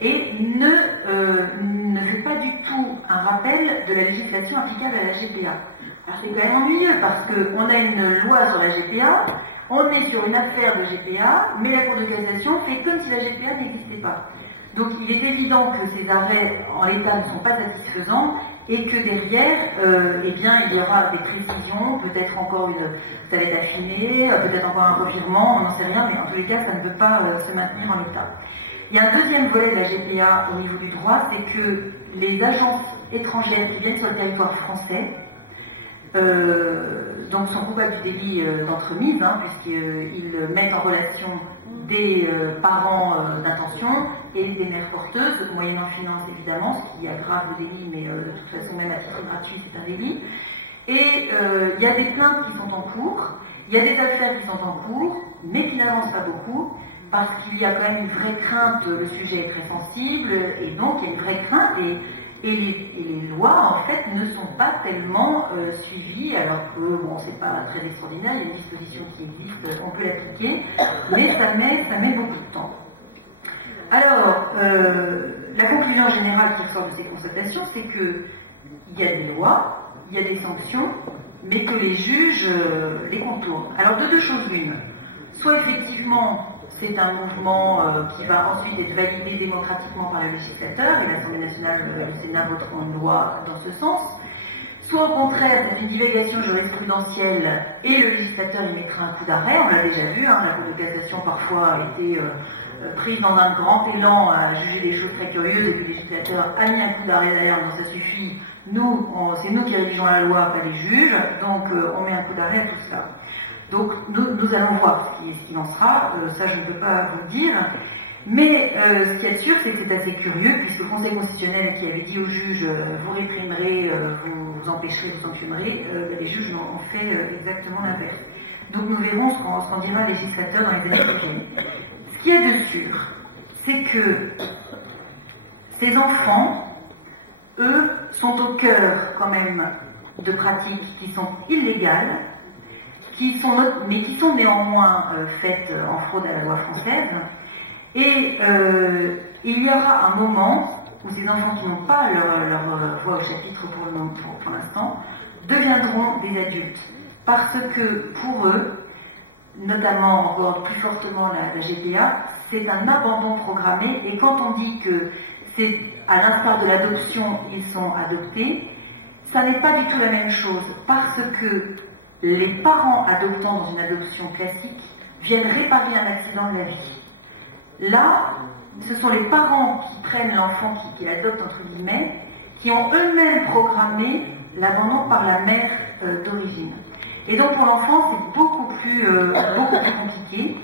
et ne fait pas du tout un rappel de la législation applicable à la GPA. Alors c'est quand même ennuyeux parce qu'on a une loi sur la GPA, on est sur une affaire de GPA, mais la Cour de cassation fait comme si la GPA n'existait pas. Donc il est évident que ces arrêts en l'état ne sont pas satisfaisants et que derrière, eh bien, il y aura des précisions, peut-être encore ça va être affiné, peut-être encore un revirement, on n'en sait rien, mais en tous les cas, ça ne peut pas se maintenir en l'état. Il y a un deuxième volet de la GPA au niveau du droit, c'est que les agences étrangères qui viennent sur le territoire français donc sont coupables du délit d'entremise, puisqu'ils mettent en relation des parents d'intention et des mères porteuses, moyennant finance évidemment, ce qui aggrave le délit, mais de toute façon même à titre gratuit c'est un délit. Et il y a des plaintes qui sont en cours, il y a des affaires qui sont en cours, mais qui n'avancent pas beaucoup, parce qu'il y a quand même une vraie crainte, le sujet est très sensible, et donc il y a une vraie crainte, et les lois, en fait, ne sont pas tellement suivies, alors que, bon, c'est pas très extraordinaire, il y a une disposition qui existe, on peut l'appliquer, mais ça met beaucoup de temps. Alors, la conclusion générale qui ressort de ces constatations, c'est qu'il y a des lois, il y a des sanctions, mais que les juges les contournent. Alors, de deux choses l'une. Soit effectivement, c'est un mouvement qui va ensuite être validé démocratiquement par le législateur, et l'Assemblée nationale, le Sénat voteront une loi dans ce sens. Soit au contraire, c'est une divagation jurisprudentielle et le législateur y mettra un coup d'arrêt. On l'a déjà vu, hein, la Cour de cassation parfois a été prise dans un grand élan à juger des choses très curieuses, et puis le législateur a mis un coup d'arrêt derrière, donc ça suffit. C'est nous qui rédigeons la loi, pas les juges, donc on met un coup d'arrêt à tout ça. Donc nous allons voir ce qu'il en sera, ça je ne peux pas vous le dire, mais ce qui est sûr, c'est que c'est assez curieux, puisque le Conseil constitutionnel qui avait dit aux juges vous réprimerez, vous empêcherez, vous sanctionnerez, les juges ont fait exactement l'inverse. Donc nous verrons ce qu'en dira le législateur dans les années prochaines. Ce qui est de sûr, c'est que ces enfants, eux, sont au cœur quand même de pratiques qui sont illégales, mais qui sont néanmoins faites en fraude à la loi française. Et il y aura un moment où ces enfants qui n'ont pas leur voix au chapitre pour l'instant deviendront des adultes. Parce que pour eux, notamment encore plus fortement la GPA, c'est un abandon programmé. Et quand on dit que c'est à l'instar de l'adoption, ils sont adoptés, ça n'est pas du tout la même chose. Parce que les parents adoptant dans une adoption classique viennent réparer un accident de la vie. Là, ce sont les parents qui prennent l'enfant, qui l'adoptent entre guillemets, qui ont eux-mêmes programmé l'abandon par la mère d'origine. Et donc pour l'enfant, c'est beaucoup plus compliqué.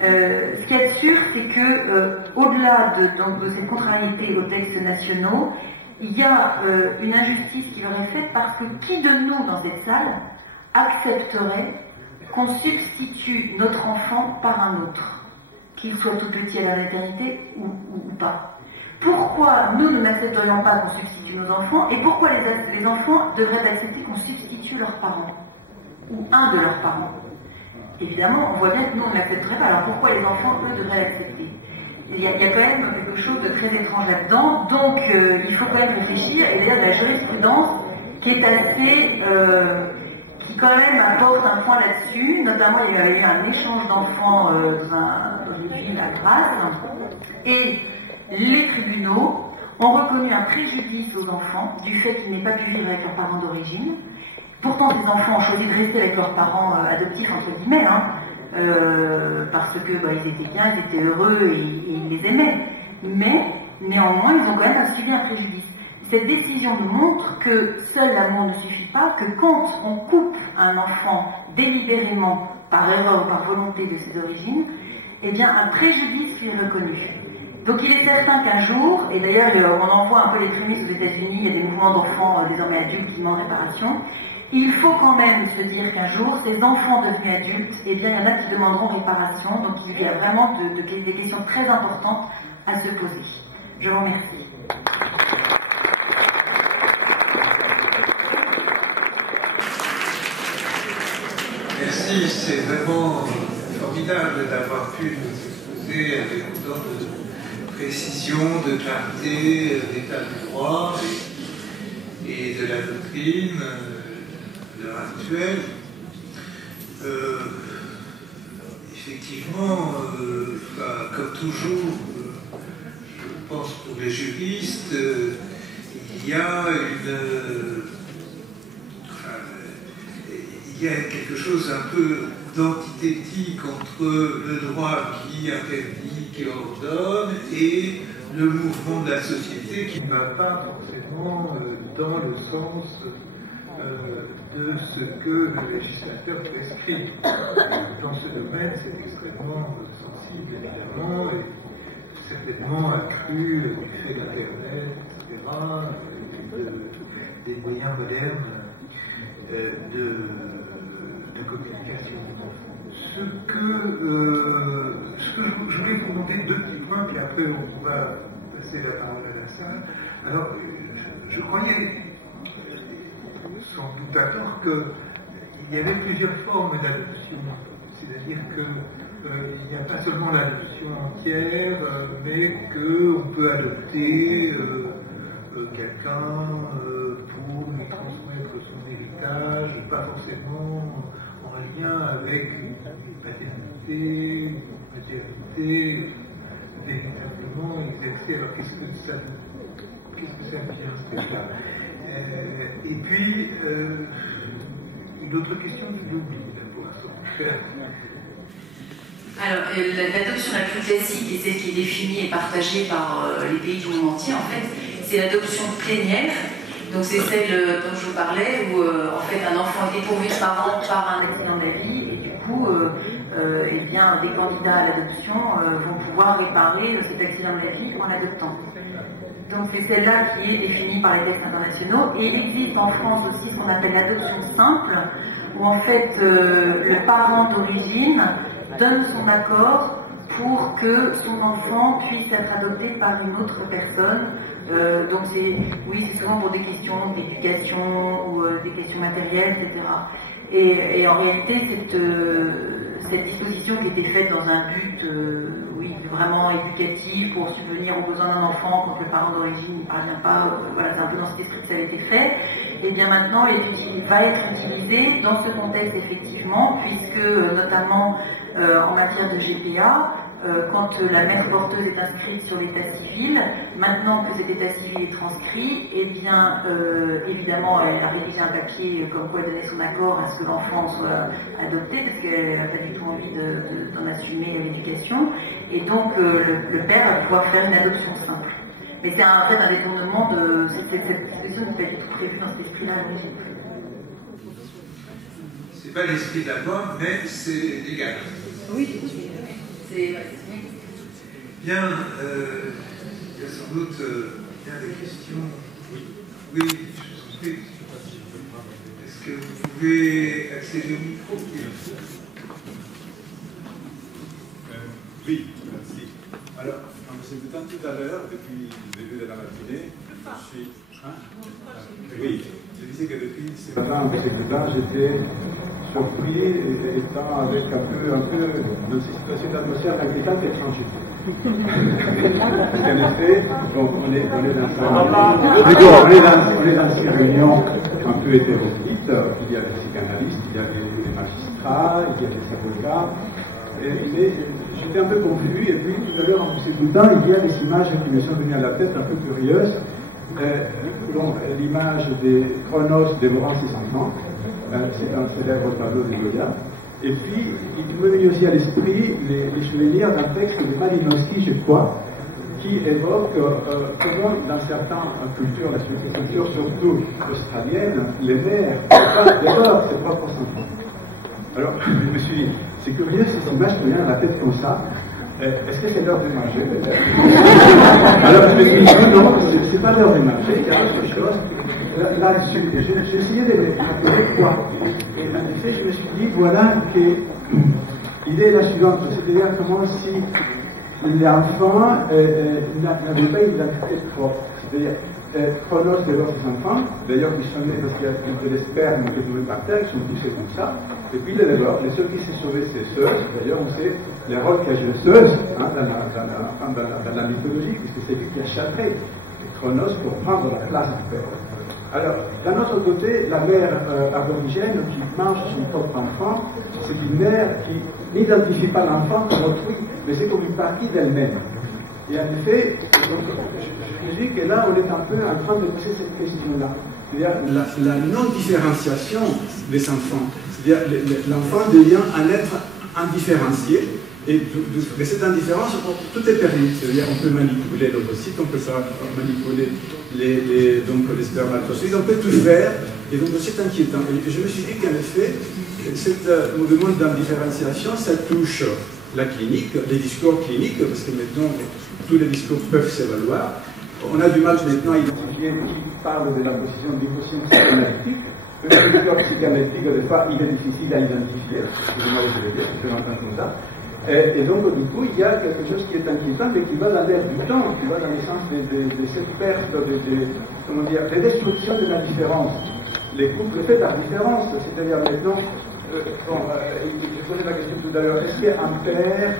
Ce qui est sûr, c'est que au-delà de cette contrariété aux textes nationaux, il y a une injustice qui leur est faite, parce que qui de nous dans cette salle accepterait qu'on substitue notre enfant par un autre, qu'il soit tout petit à la maternité ou pas? Pourquoi nous n'accepterions pas qu'on substitue nos enfants, et pourquoi les enfants devraient accepter qu'on substitue leurs parents, ou un de leurs parents? Évidemment, on voit bien que nous on n'accepterait pas, alors pourquoi les enfants, eux, devraient l'accepter? Il y a quand même quelque chose de très étrange là-dedans, donc il faut quand même réfléchir, et d'ailleurs la jurisprudence qui est assez... qui quand même apporte un point là-dessus, notamment il y a eu un échange d'enfants dans une ville à Grasse, et les tribunaux ont reconnu un préjudice aux enfants du fait qu'ils n'aient pas pu vivre avec leurs parents d'origine. Pourtant, ces enfants ont choisi de rester avec leurs parents adoptifs, entre guillemets, parce que ils étaient bien, ils étaient heureux et ils les aimaient. Mais néanmoins, ils ont quand même subi un préjudice. Cette décision nous montre que seul l'amour ne suffit pas, que quand on coupe un enfant délibérément, par erreur ou par volonté de ses origines, eh bien un préjudice lui est reconnu. Donc il est certain qu'un jour, et d'ailleurs on en voit un peu les prémices aux États-Unis, il y a des mouvements d'enfants désormais adultes qui demandent réparation, il faut quand même se dire qu'un jour, ces enfants devenus adultes, eh bien il y en a qui demanderont réparation, donc il y a vraiment des questions très importantes à se poser. Je vous remercie. Merci, c'est vraiment formidable d'avoir pu nous exposer avec autant de précision, de clarté, d'état du droit et de la doctrine de l'heure actuelle. Effectivement, comme toujours, je pense pour les juristes, il y a quelque chose un peu d'antithétique entre le droit qui interdit, qui ordonne, et le mouvement de la société qui ne va pas forcément dans le sens de ce que le législateur prescrit. Dans ce domaine, c'est extrêmement sensible, évidemment, et certainement accru du fait d'Internet, etc., des moyens modernes de communication. Ce que je voulais vous montrer deux petits points, puis après on pourra passer la parole à la salle. Alors, je croyais, sans doute à tort, qu'il y avait plusieurs formes d'adoption. C'est-à-dire qu'il n'y a pas seulement l'adoption entière, mais qu'on peut adopter quelqu'un pour lui transmettre son héritage, pas forcément en lien avec une paternité, une maternité véritablement exercée. Alors qu'est-ce que ça vient déjà et puis, une autre question du lobby, pour l'instant. Alors, l'adoption la plus classique et celle qui est définie et partagée par les pays du monde entier, en fait, c'est l'adoption plénière. Donc c'est celle dont je vous parlais, où en fait un enfant est dépourvu de parents par un accident de la vie, et du coup, eh bien, des candidats à l'adoption vont pouvoir réparer cet accident de la vie en l'adoptant. Donc c'est celle-là qui est définie par les textes internationaux, et il existe en France aussi ce qu'on appelle l'adoption simple, où en fait le parent d'origine donne son accord pour que son enfant puisse être adopté par une autre personne. Donc c'est souvent pour des questions d'éducation ou des questions matérielles, etc. Et en réalité, cette disposition qui était faite dans un but vraiment éducatif pour subvenir aux besoins d'un enfant quand le parent d'origine ne parvient pas, voilà, c'est un peu dans cet esprit que ça a été fait, et bien maintenant il va être utilisé dans ce contexte effectivement, puisque notamment en matière de GPA, quand la mère porteuse est inscrite sur l'état civil, maintenant que cet état civil est transcrit, eh bien, évidemment, elle a rédigé un papier comme quoi elle donnait son accord à ce que l'enfant soit adopté, parce qu'elle n'a pas du tout envie d'en assumer l'éducation, et donc le père va pouvoir faire une adoption simple. Mais c'est en fait un détournement de cette disposition qui n'a pas du tout prévue dans cet esprit-là à l'origine. C'est pas l'esprit de la loi, mais c'est légal. Oui, c'est bien, il y a sans doute bien des questions. Oui, je vous prie. Est-ce que vous pouvez accéder au micro? Oui, merci. Alors, en vous écoutant tout à l'heure, depuis le début de la matinée, je suis... Oui, je disais que depuis ce matin, en vous écoutant, j'étais surpris, étant avec un peu dans cette situation d'atmosphère inquiétante et étrangère. Parce qu'en effet, donc, on est dans une réunion un peu hétéroclite. Il y a des psychanalystes, il y a des magistrats, il y a des avocats. Mais j'étais un peu confus, et puis tout à l'heure, en vous écoutant, il y a des images qui me sont venues à la tête un peu curieuses. Donc, l'image des Chronos dévorant ses enfants, c'est un célèbre tableau de Goya. Et puis, il me vient aussi à l'esprit les souvenirs d'un texte de Malinowski, je crois, qui évoque comment, dans certaines cultures, la culture surtout australienne, les mères dévorent ses propres enfants. Alors, je me suis dit, c'est curieux, ces images me viennent à la tête comme ça. Est-ce que c'est l'heure de manger, peut-être? Alors, je me suis dit, non, c'est pas l'heure de manger, il y a autre chose. Là, j'ai essayé de me rappeler quoi. Et en effet, je me suis dit, voilà que l'idée est la suivante, c'est-à-dire comment si l'enfant n'avait pas une identité propre. C'est-à-dire, Chronos développe ses enfants, d'ailleurs, ils sont nés parce qu'il y a des spermes qui sont tombés par terre, qui sont poussés comme ça, et puis il les développe. Les seuls qui s'est sauvé, c'est Zeus. D'ailleurs, on sait les rôles qu'a joué Zeus dans la mythologie, puisque c'est lui qui a châtré Chronos pour prendre la place du père. Alors, d'un autre côté, la mère aborigène qui mange son propre enfant, c'est une mère qui n'identifie pas l'enfant comme autrui, mais c'est comme une partie d'elle-même. Et en effet, donc, je dis que là, on est un peu en train de poser cette question-là. C'est-à-dire la non-différenciation des enfants. C'est-à-dire l'enfant devient un être indifférencié. Et de cette indifférence, tout est permis. C'est-à-dire on peut manipuler l'ovocyte, on peut manipuler les spermatozoïdes, on peut tout faire. Et donc c'est inquiétant. Et je me suis dit qu'en effet, ce mouvement d'indifférenciation, ça touche la clinique, les discours cliniques, parce que maintenant, tous les discours peuvent s'évaluer. On a du mal maintenant à identifier qui parle de la position psychanalytique, une structure psychanalytique, des fois, il est difficile à identifier. Excusez-moi, je vais dire, je l'entends comme ça. Et donc, du coup, il y a quelque chose qui est inquiétant, mais qui va dans l'air du temps, qui va dans le sens de cette perte, comment dire, de destruction de la différence. Les couples faits par différence, c'est-à-dire maintenant, je posais la question tout à l'heure, est-ce qu'un père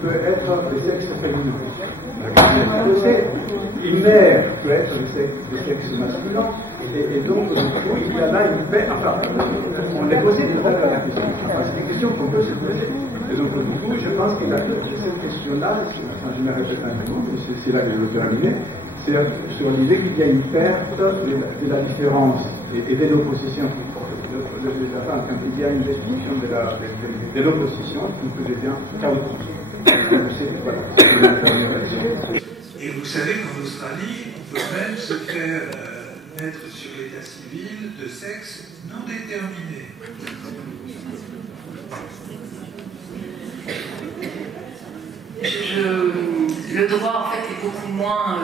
peut être de sexe féminin? Une mère peut être de sexe masculin, et donc, du coup, il y a là une paix. Enfin, on l'a posé tout à l'heure la question. Enfin, c'est une question qu'on peut se poser. Et donc, du coup, je pense qu'il y a cette question-là, je me répète un peu, mais c'est là que je veux terminer, c'est sur l'idée qu'il y a une perte de la différence et de l'opposition. Quand il y a une destruction de l'opposition, on peut dire chaotique. Et vous savez qu'en Australie, on peut même se faire mettre sur l'état civil de sexe non déterminé. Le droit, en fait, est beaucoup moins...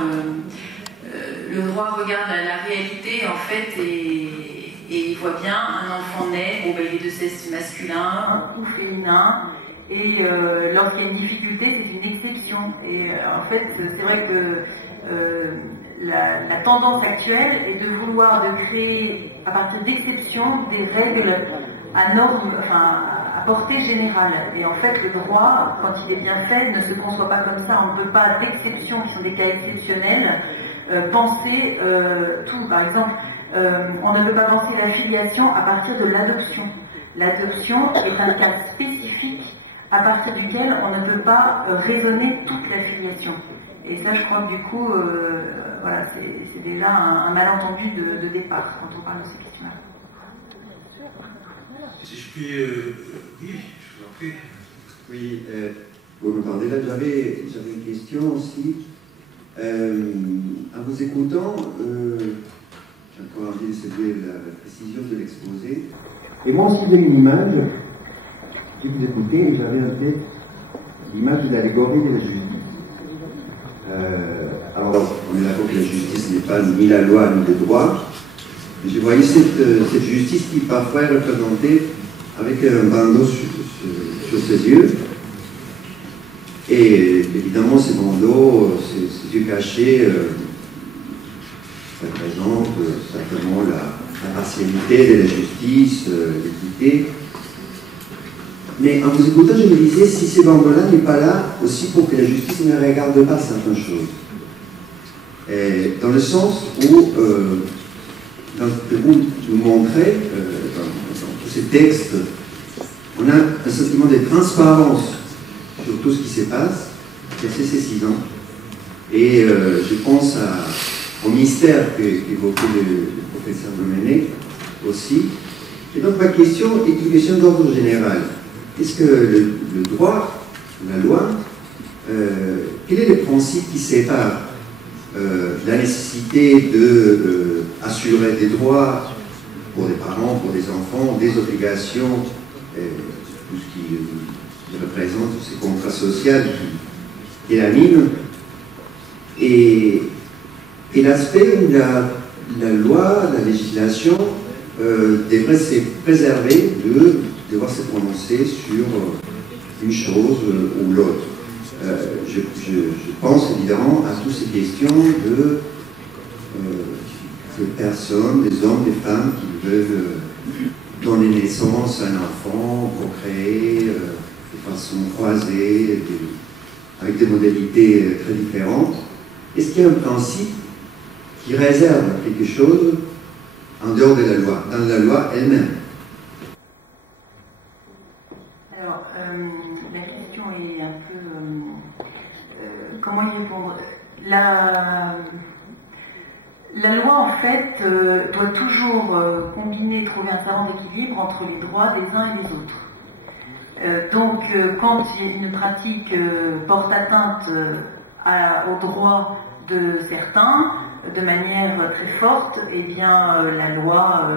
le droit regarde la réalité, en fait, et il voit bien un enfant naît, bon, ben, il est de sexe masculin ou féminin, et lorsqu'il y a une difficulté, c'est une exception. Et en fait, c'est vrai que la tendance actuelle est de vouloir créer, à partir d'exceptions, des règles à norme, enfin, à portée générale. Et en fait, le droit, quand il est bien fait, ne se conçoit pas comme ça. On ne peut pas, d'exceptions qui sont des cas exceptionnels, penser tout. Par exemple, on ne peut pas penser la filiation à partir de l'adoption. L'adoption est un cas spécifique à partir duquel on ne peut pas raisonner toute la filiation. Et ça, je crois que du coup, voilà, c'est déjà un malentendu de départ quand on parle de ces questions-là. Si je puis... oui, je vous en prie. Oui, vous me parlez là, j'avais une question aussi. En vous écoutant, j'ai encore envie de saluer la précision de l'exposé. Et moi aussi, j'ai une image qui vous écoutez, et j'avais en tête l'image de l'allégorie de la justice. Alors, on est d'accord que la justice n'est pas ni la loi ni le droit. Je voyais cette justice qui parfois est représentée avec un bandeau sur ses yeux. Et évidemment, ces bandeaux, ces yeux cachés, représentent simplement la partialité de la justice, l'équité. Mais en vous écoutant, je me disais, si ces bandeaux-là n'est pas là aussi pour que la justice ne regarde pas certaines choses. Et dans le sens où, vous nous montrez, dans tous ces textes, on a un sentiment de transparence sur tout ce qui se passe, c'est assez saisissant. Et je pense au mystère qu'évoquait le professeur Domenech aussi. Et donc ma question est une question d'ordre général. Est-ce que le droit, la loi, quel est le principe qui sépare la nécessité d'assurer des droits pour des parents, pour des enfants, des obligations, tout ce qui représente tous ces contrats sociaux qui l'animent, et l'aspect où la loi, la législation devrait se préserver de devoir se prononcer sur une chose ou l'autre. Je pense évidemment à toutes ces questions de personnes, des hommes, des femmes qui veulent donner naissance à un enfant, procréer de façon croisée, avec des modalités très différentes. Est-ce qu'il y a un principe qui réserve quelque chose en dehors de la loi, dans la loi elle-même? Alors, la question est un peu... comment y répondre? La loi, en fait, doit toujours combiner, trouver un savant équilibre entre les droits des uns et des autres. Donc, quand une pratique porte atteinte aux droits de certains, de manière très forte, eh bien, la loi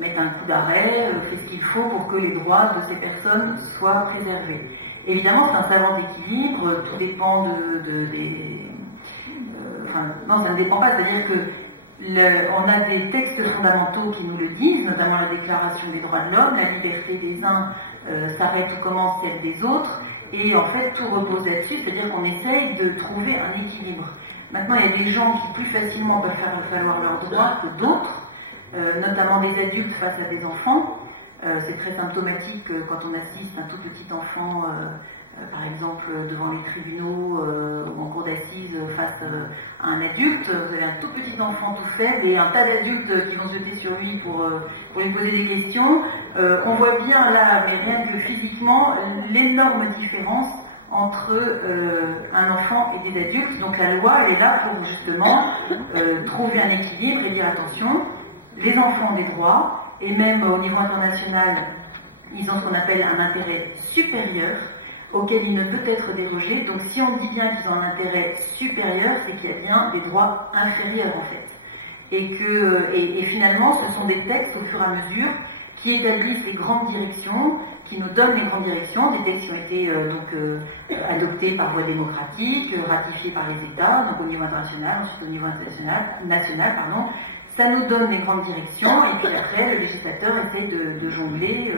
met un coup d'arrêt, fait ce qu'il faut pour que les droits de ces personnes soient préservés. Évidemment, c'est un savant équilibre, tout dépend enfin, non, ça ne dépend pas, c'est-à-dire que On a des textes fondamentaux qui nous le disent, notamment la Déclaration des droits de l'homme, la liberté des uns s'arrête ou commence celle des autres, et en fait tout repose là-dessus, c'est-à-dire qu'on essaye de trouver un équilibre. Maintenant, il y a des gens qui plus facilement peuvent faire valoir leurs droits que d'autres, notamment des adultes face à des enfants. C'est très symptomatique quand on assiste un tout petit enfant, par exemple devant les tribunaux ou en cour d'assises face à un adulte. Vous avez un tout petit enfant tout faible et un tas d'adultes qui vont se jeter sur lui pour lui poser des questions. On voit bien là, mais rien que physiquement, l'énorme différence entre un enfant et des adultes. Donc la loi, elle est là pour justement trouver un équilibre et dire attention, les enfants ont des droits, et même au niveau international, ils ont ce qu'on appelle un intérêt supérieur, auquel il ne peut être dérogé. Donc si on dit bien qu'ils ont un intérêt supérieur, c'est qu'il y a bien des droits inférieurs en fait. Et finalement, ce sont des textes au fur et à mesure qui établissent les grandes directions, qui nous donnent les grandes directions, des textes qui ont été adoptés par voie démocratique, ratifiés par les États, donc au niveau international, ensuite au niveau national, ça nous donne les grandes directions, et puis après, le législateur essaie de jongler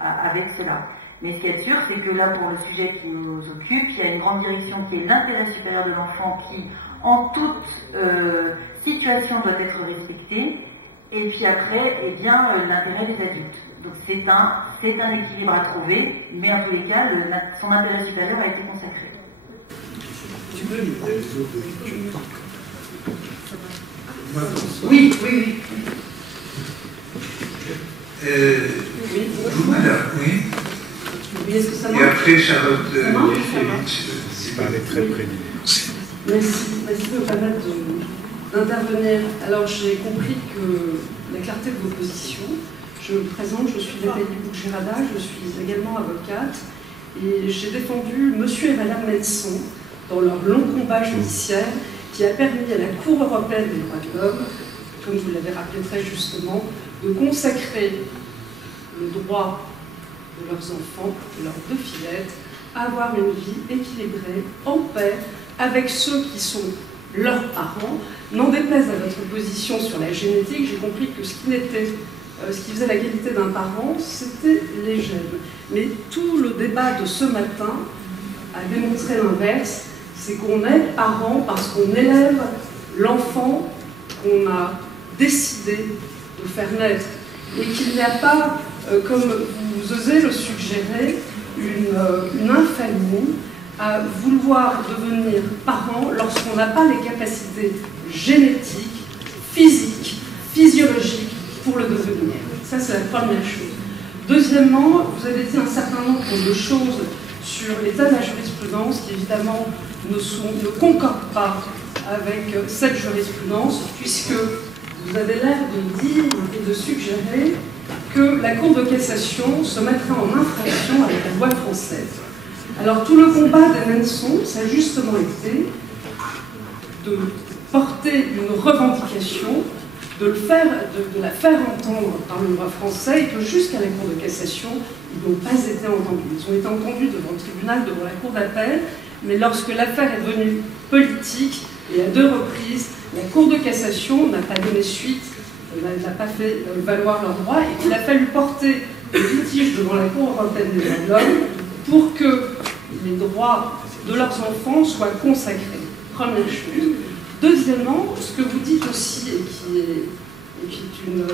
avec cela. Mais ce qui est sûr, c'est que là, pour le sujet qui nous occupe, il y a une grande direction qui est l'intérêt supérieur de l'enfant, qui, en toute situation, doit être respectée, et puis après, eh bien, l'intérêt des adultes. Donc c'est un équilibre à trouver, mais en tous les cas, son intérêt supérieur a été consacré. Tu veux Oui. Voilà, oui. Est-ce que ça Et marche? après, Charlotte Ça Parlez très près. Merci de me permettre d'intervenir. Alors j'ai compris que la clarté de vos positions. Je me présente, je suis Nathalie Bougirada, je suis également avocate et j'ai défendu Monsieur et Madame Menson dans leur long combat judiciaire qui a permis à la Cour européenne des droits de l'homme, comme vous l'avez rappelé très justement, de consacrer le droit de leurs enfants, de leurs deux fillettes, à avoir une vie équilibrée, en paix, avec ceux qui sont leurs parents. N'en déplaise à votre position sur la génétique, j'ai compris que ce qui faisait la qualité d'un parent, c'était les gènes. Mais tout le débat de ce matin a démontré l'inverse, c'est qu'on est parent parce qu'on élève l'enfant qu'on a décidé de faire naître. Et qu'il n'y a pas, comme vous osez le suggérer, une infamie à vouloir devenir parent lorsqu'on n'a pas les capacités génétiques, physiques, physiologiques pour le devenir. Ça, c'est la première chose. Deuxièmement, vous avez dit un certain nombre de choses sur l'état de la jurisprudence qui, évidemment, ne concordent pas avec cette jurisprudence, puisque vous avez l'air de dire et de suggérer que la Cour de cassation se mettrait en infraction avec la loi française. Alors, tout le combat des Menson, ça a justement été de porter une revendication, de la faire entendre par le droit français, et que jusqu'à la Cour de cassation, ils n'ont pas été entendus. Ils ont été entendus devant le tribunal, devant la Cour d'appel, mais lorsque l'affaire est devenue politique, et à 2 reprises, la Cour de cassation n'a pas donné suite, n'a pas fait valoir leurs droits, et qu'il a fallu porter le litige devant la Cour européenne des droits de l'homme pour que les droits de leurs enfants soient consacrés. Première chose. Deuxièmement, ce que vous dites aussi, et qui est une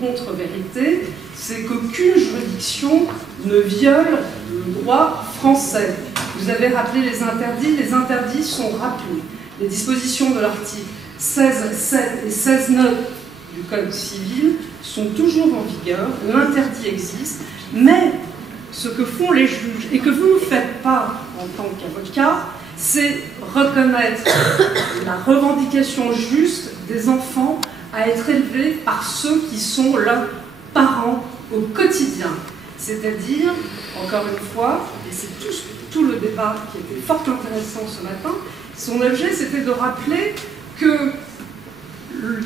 contre-vérité, c'est qu'aucune juridiction ne viole le droit français. Vous avez rappelé les interdits sont rappelés. Les dispositions de l'article 16.7 et 16.9 du Code civil sont toujours en vigueur, l'interdit existe, mais ce que font les juges, et que vous ne faites pas en tant qu'avocat, c'est reconnaître la revendication juste des enfants à être élevés par ceux qui sont leurs parents au quotidien. C'est-à-dire, encore une fois, et c'est tout le débat qui était fort intéressant ce matin, son objet c'était de rappeler que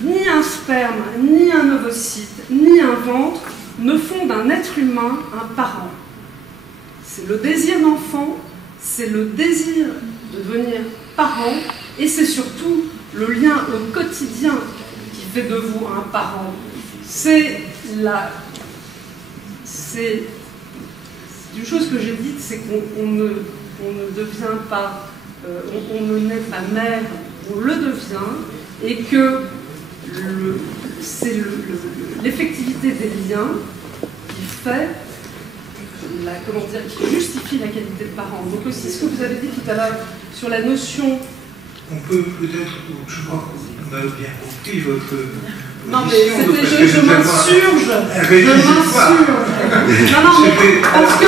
ni un sperme, ni un ovocyte, ni un ventre ne font d'un être humain un parent. C'est le désir d'enfant, c'est le désir de devenir parent, et c'est surtout le lien au quotidien fait de vous un parent. C'est une chose que j'ai dite, c'est qu'on ne devient pas, on ne naît pas mère, on le devient, et que c'est l'effectivité des liens qui fait, qui justifie la qualité de parent. Donc aussi ce que vous avez dit tout à l'heure sur la notion... On peut peut-être, je crois qu'on a bien compris votre... Non mais c'était, je m'insurge. Non, mais parce que...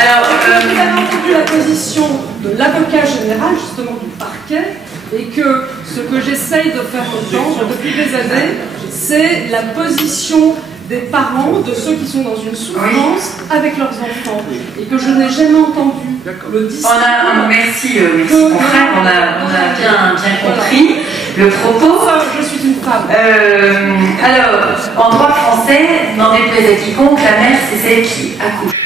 Alors, vous avez entendu la position de l'avocat général, justement du parquet, et que ce que j'essaye de faire entendre depuis des années, c'est la position des parents, de ceux qui sont dans une souffrance avec leurs enfants, et que je n'ai jamais entendu le discours. Merci mon frère, on a bien compris le propos. Je suis une femme. Alors, en droit français, n'en déplaise à quiconque, la mère c'est celle qui accouche.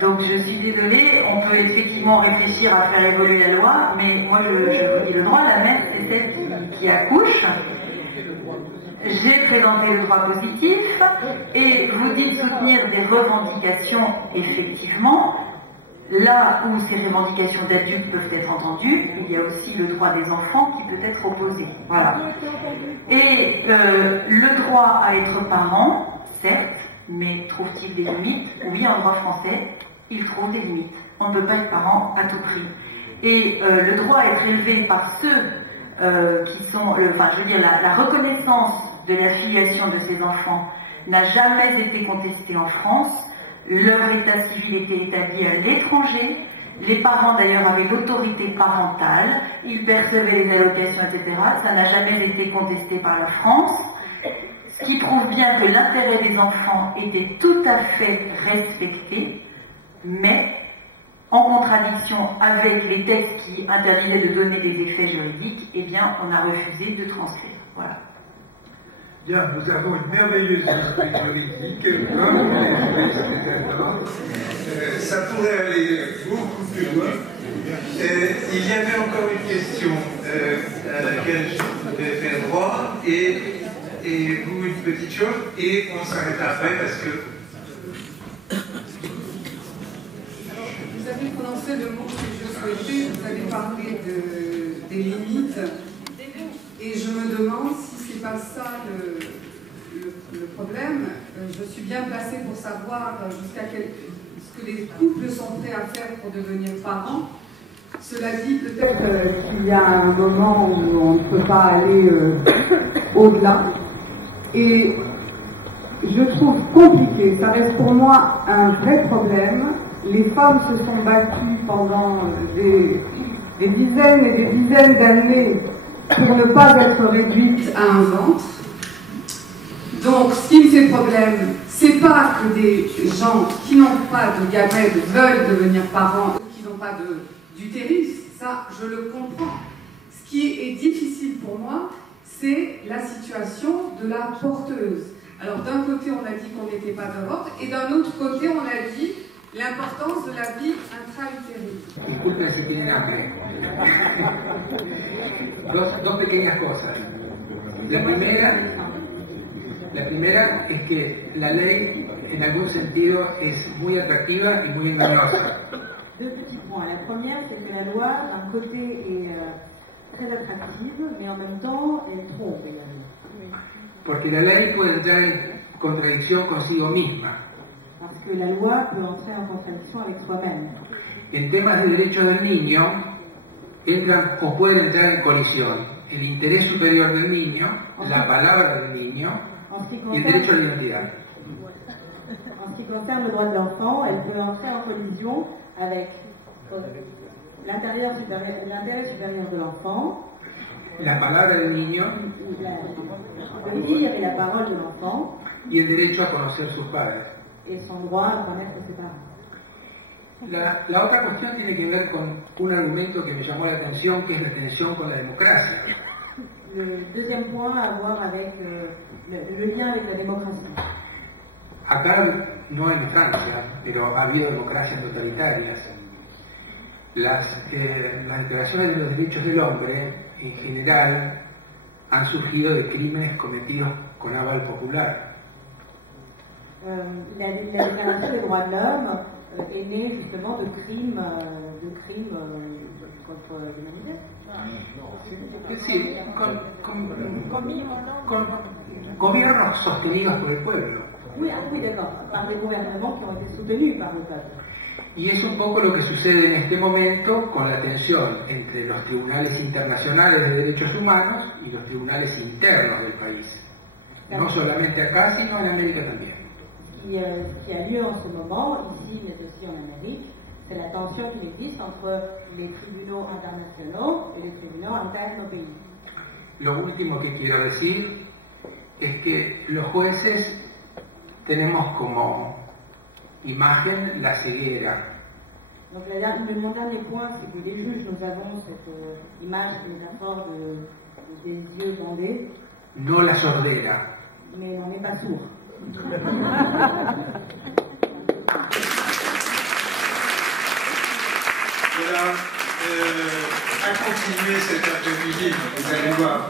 Donc je suis désolée, on peut effectivement réfléchir à faire évoluer la loi, mais moi je vous dis le droit, la mère c'est celle qui accouche. J'ai présenté le droit positif et vous dites soutenir des revendications, effectivement. Là où ces revendications d'adultes peuvent être entendues, il y a aussi le droit des enfants qui peut être opposé. Voilà. Et le droit à être parent, certes, mais trouve-t-il des limites? Oui, en droit français, il trouve des limites. On ne peut pas être parent à tout prix. Et le droit à être élevé par ceux qui sont, la reconnaissance de la filiation de ces enfants n'a jamais été contestée en France. Leur état civil était établi à l'étranger. Les parents d'ailleurs avaient l'autorité parentale, ils percevaient les allocations, etc. Ça n'a jamais été contesté par la France. Ce qui prouve bien que l'intérêt des enfants était tout à fait respecté, mais en contradiction avec les textes qui interdisaient de donner des effets juridiques, eh bien, on a refusé de transférer. Voilà. Bien, nous avons une merveilleuse histoire juridique, ça pourrait aller beaucoup plus loin. Il y avait encore une question à laquelle je vais faire droit, et vous une petite chose, et on s'arrête après parce que... Vous avez prononcé le mot que je souhaitais, vous avez parlé des limites, et je me demande si c'est pas ça le problème. Je suis bien placée pour savoir jusqu'à ce que les couples sont prêts à faire pour devenir parents. Cela dit, peut-être qu'il y a un moment où on ne peut pas aller au-delà. Et je trouve compliqué, ça reste pour moi un vrai problème. Les femmes se sont battues pendant des dizaines et des dizaines d'années pour ne pas être réduites à un ventre. Donc, ce qui me fait problème, c'est pas que des gens qui n'ont pas de gamètes veulent devenir parents ou qui n'ont pas d'utérus, ça, je le comprends. Ce qui est difficile pour moi, c'est la situation de la porteuse. Alors, d'un côté, on a dit qu'on n'était pas d'avorte, et d'un autre côté, on a dit l'importance de la vie intra-utérine. Disculpen si tienen hambre. Dos pequeñas cosas. La primera es que la ley, en algún sentido, es muy atractiva y muy engañosa. Deux petits points. La première, c'est que la loi, d'un côté, est très attractive, mais en même temps, elle trompe également. Porque la ley puede entrar en contradicción consigo misma. Parce que la loi peut entrer en contradiction avec soi-même. En temas de derechos del niño, entran o pueden entrar en colisión el interés superior del niño, la palabra del niño y el derecho a la identidad. En ce qui concerne le droit de l'enfant, elle peut entrer en collision avec l'intérêt supérieur de l'enfant, la palabra del niño, le dire et la parole de l'enfant, y el derecho a conocer sus padres. Et son droit à connaître ses parents. La otra cuestión tiene que ver con un argumento que me llamó la atención, que es la tensión con la democracia. Le deuxième point a à voir avec le lien avec la démocratie. Acá no en Francia, pero ha habido democracias totalitarias. las declaraciones de los derechos del hombre, en general, han surgido de crímenes cometidos con aval popular. La Déclaration des droits de l'homme est née justement de crimes contre l'humanité. Sí, con gobiernos sostenidos por el pueblo. Oui, d'accord, par des gouvernements qui ont été soutenus par le peuple. Y es un poco lo que sucede en este momento con la tensión entre los tribunales internacionales de derechos humanos y los tribunales internos del país. No solamente acá, sino en América también. Qui a lieu en ce moment, ici, mais aussi en Amérique, c'est la tension qui existe entre les tribunaux internationaux et les tribunaux internes au pays. Lo último que quiero decir es que los jueces tenemos como imagen la ceguera. Donc mon dernier point, c'est que les juges, nous avons cette image, métaphore des yeux bandés. No la sordera. Mais on n'est pas sourd. Voilà, à continuer cet après-midi, vous allez voir.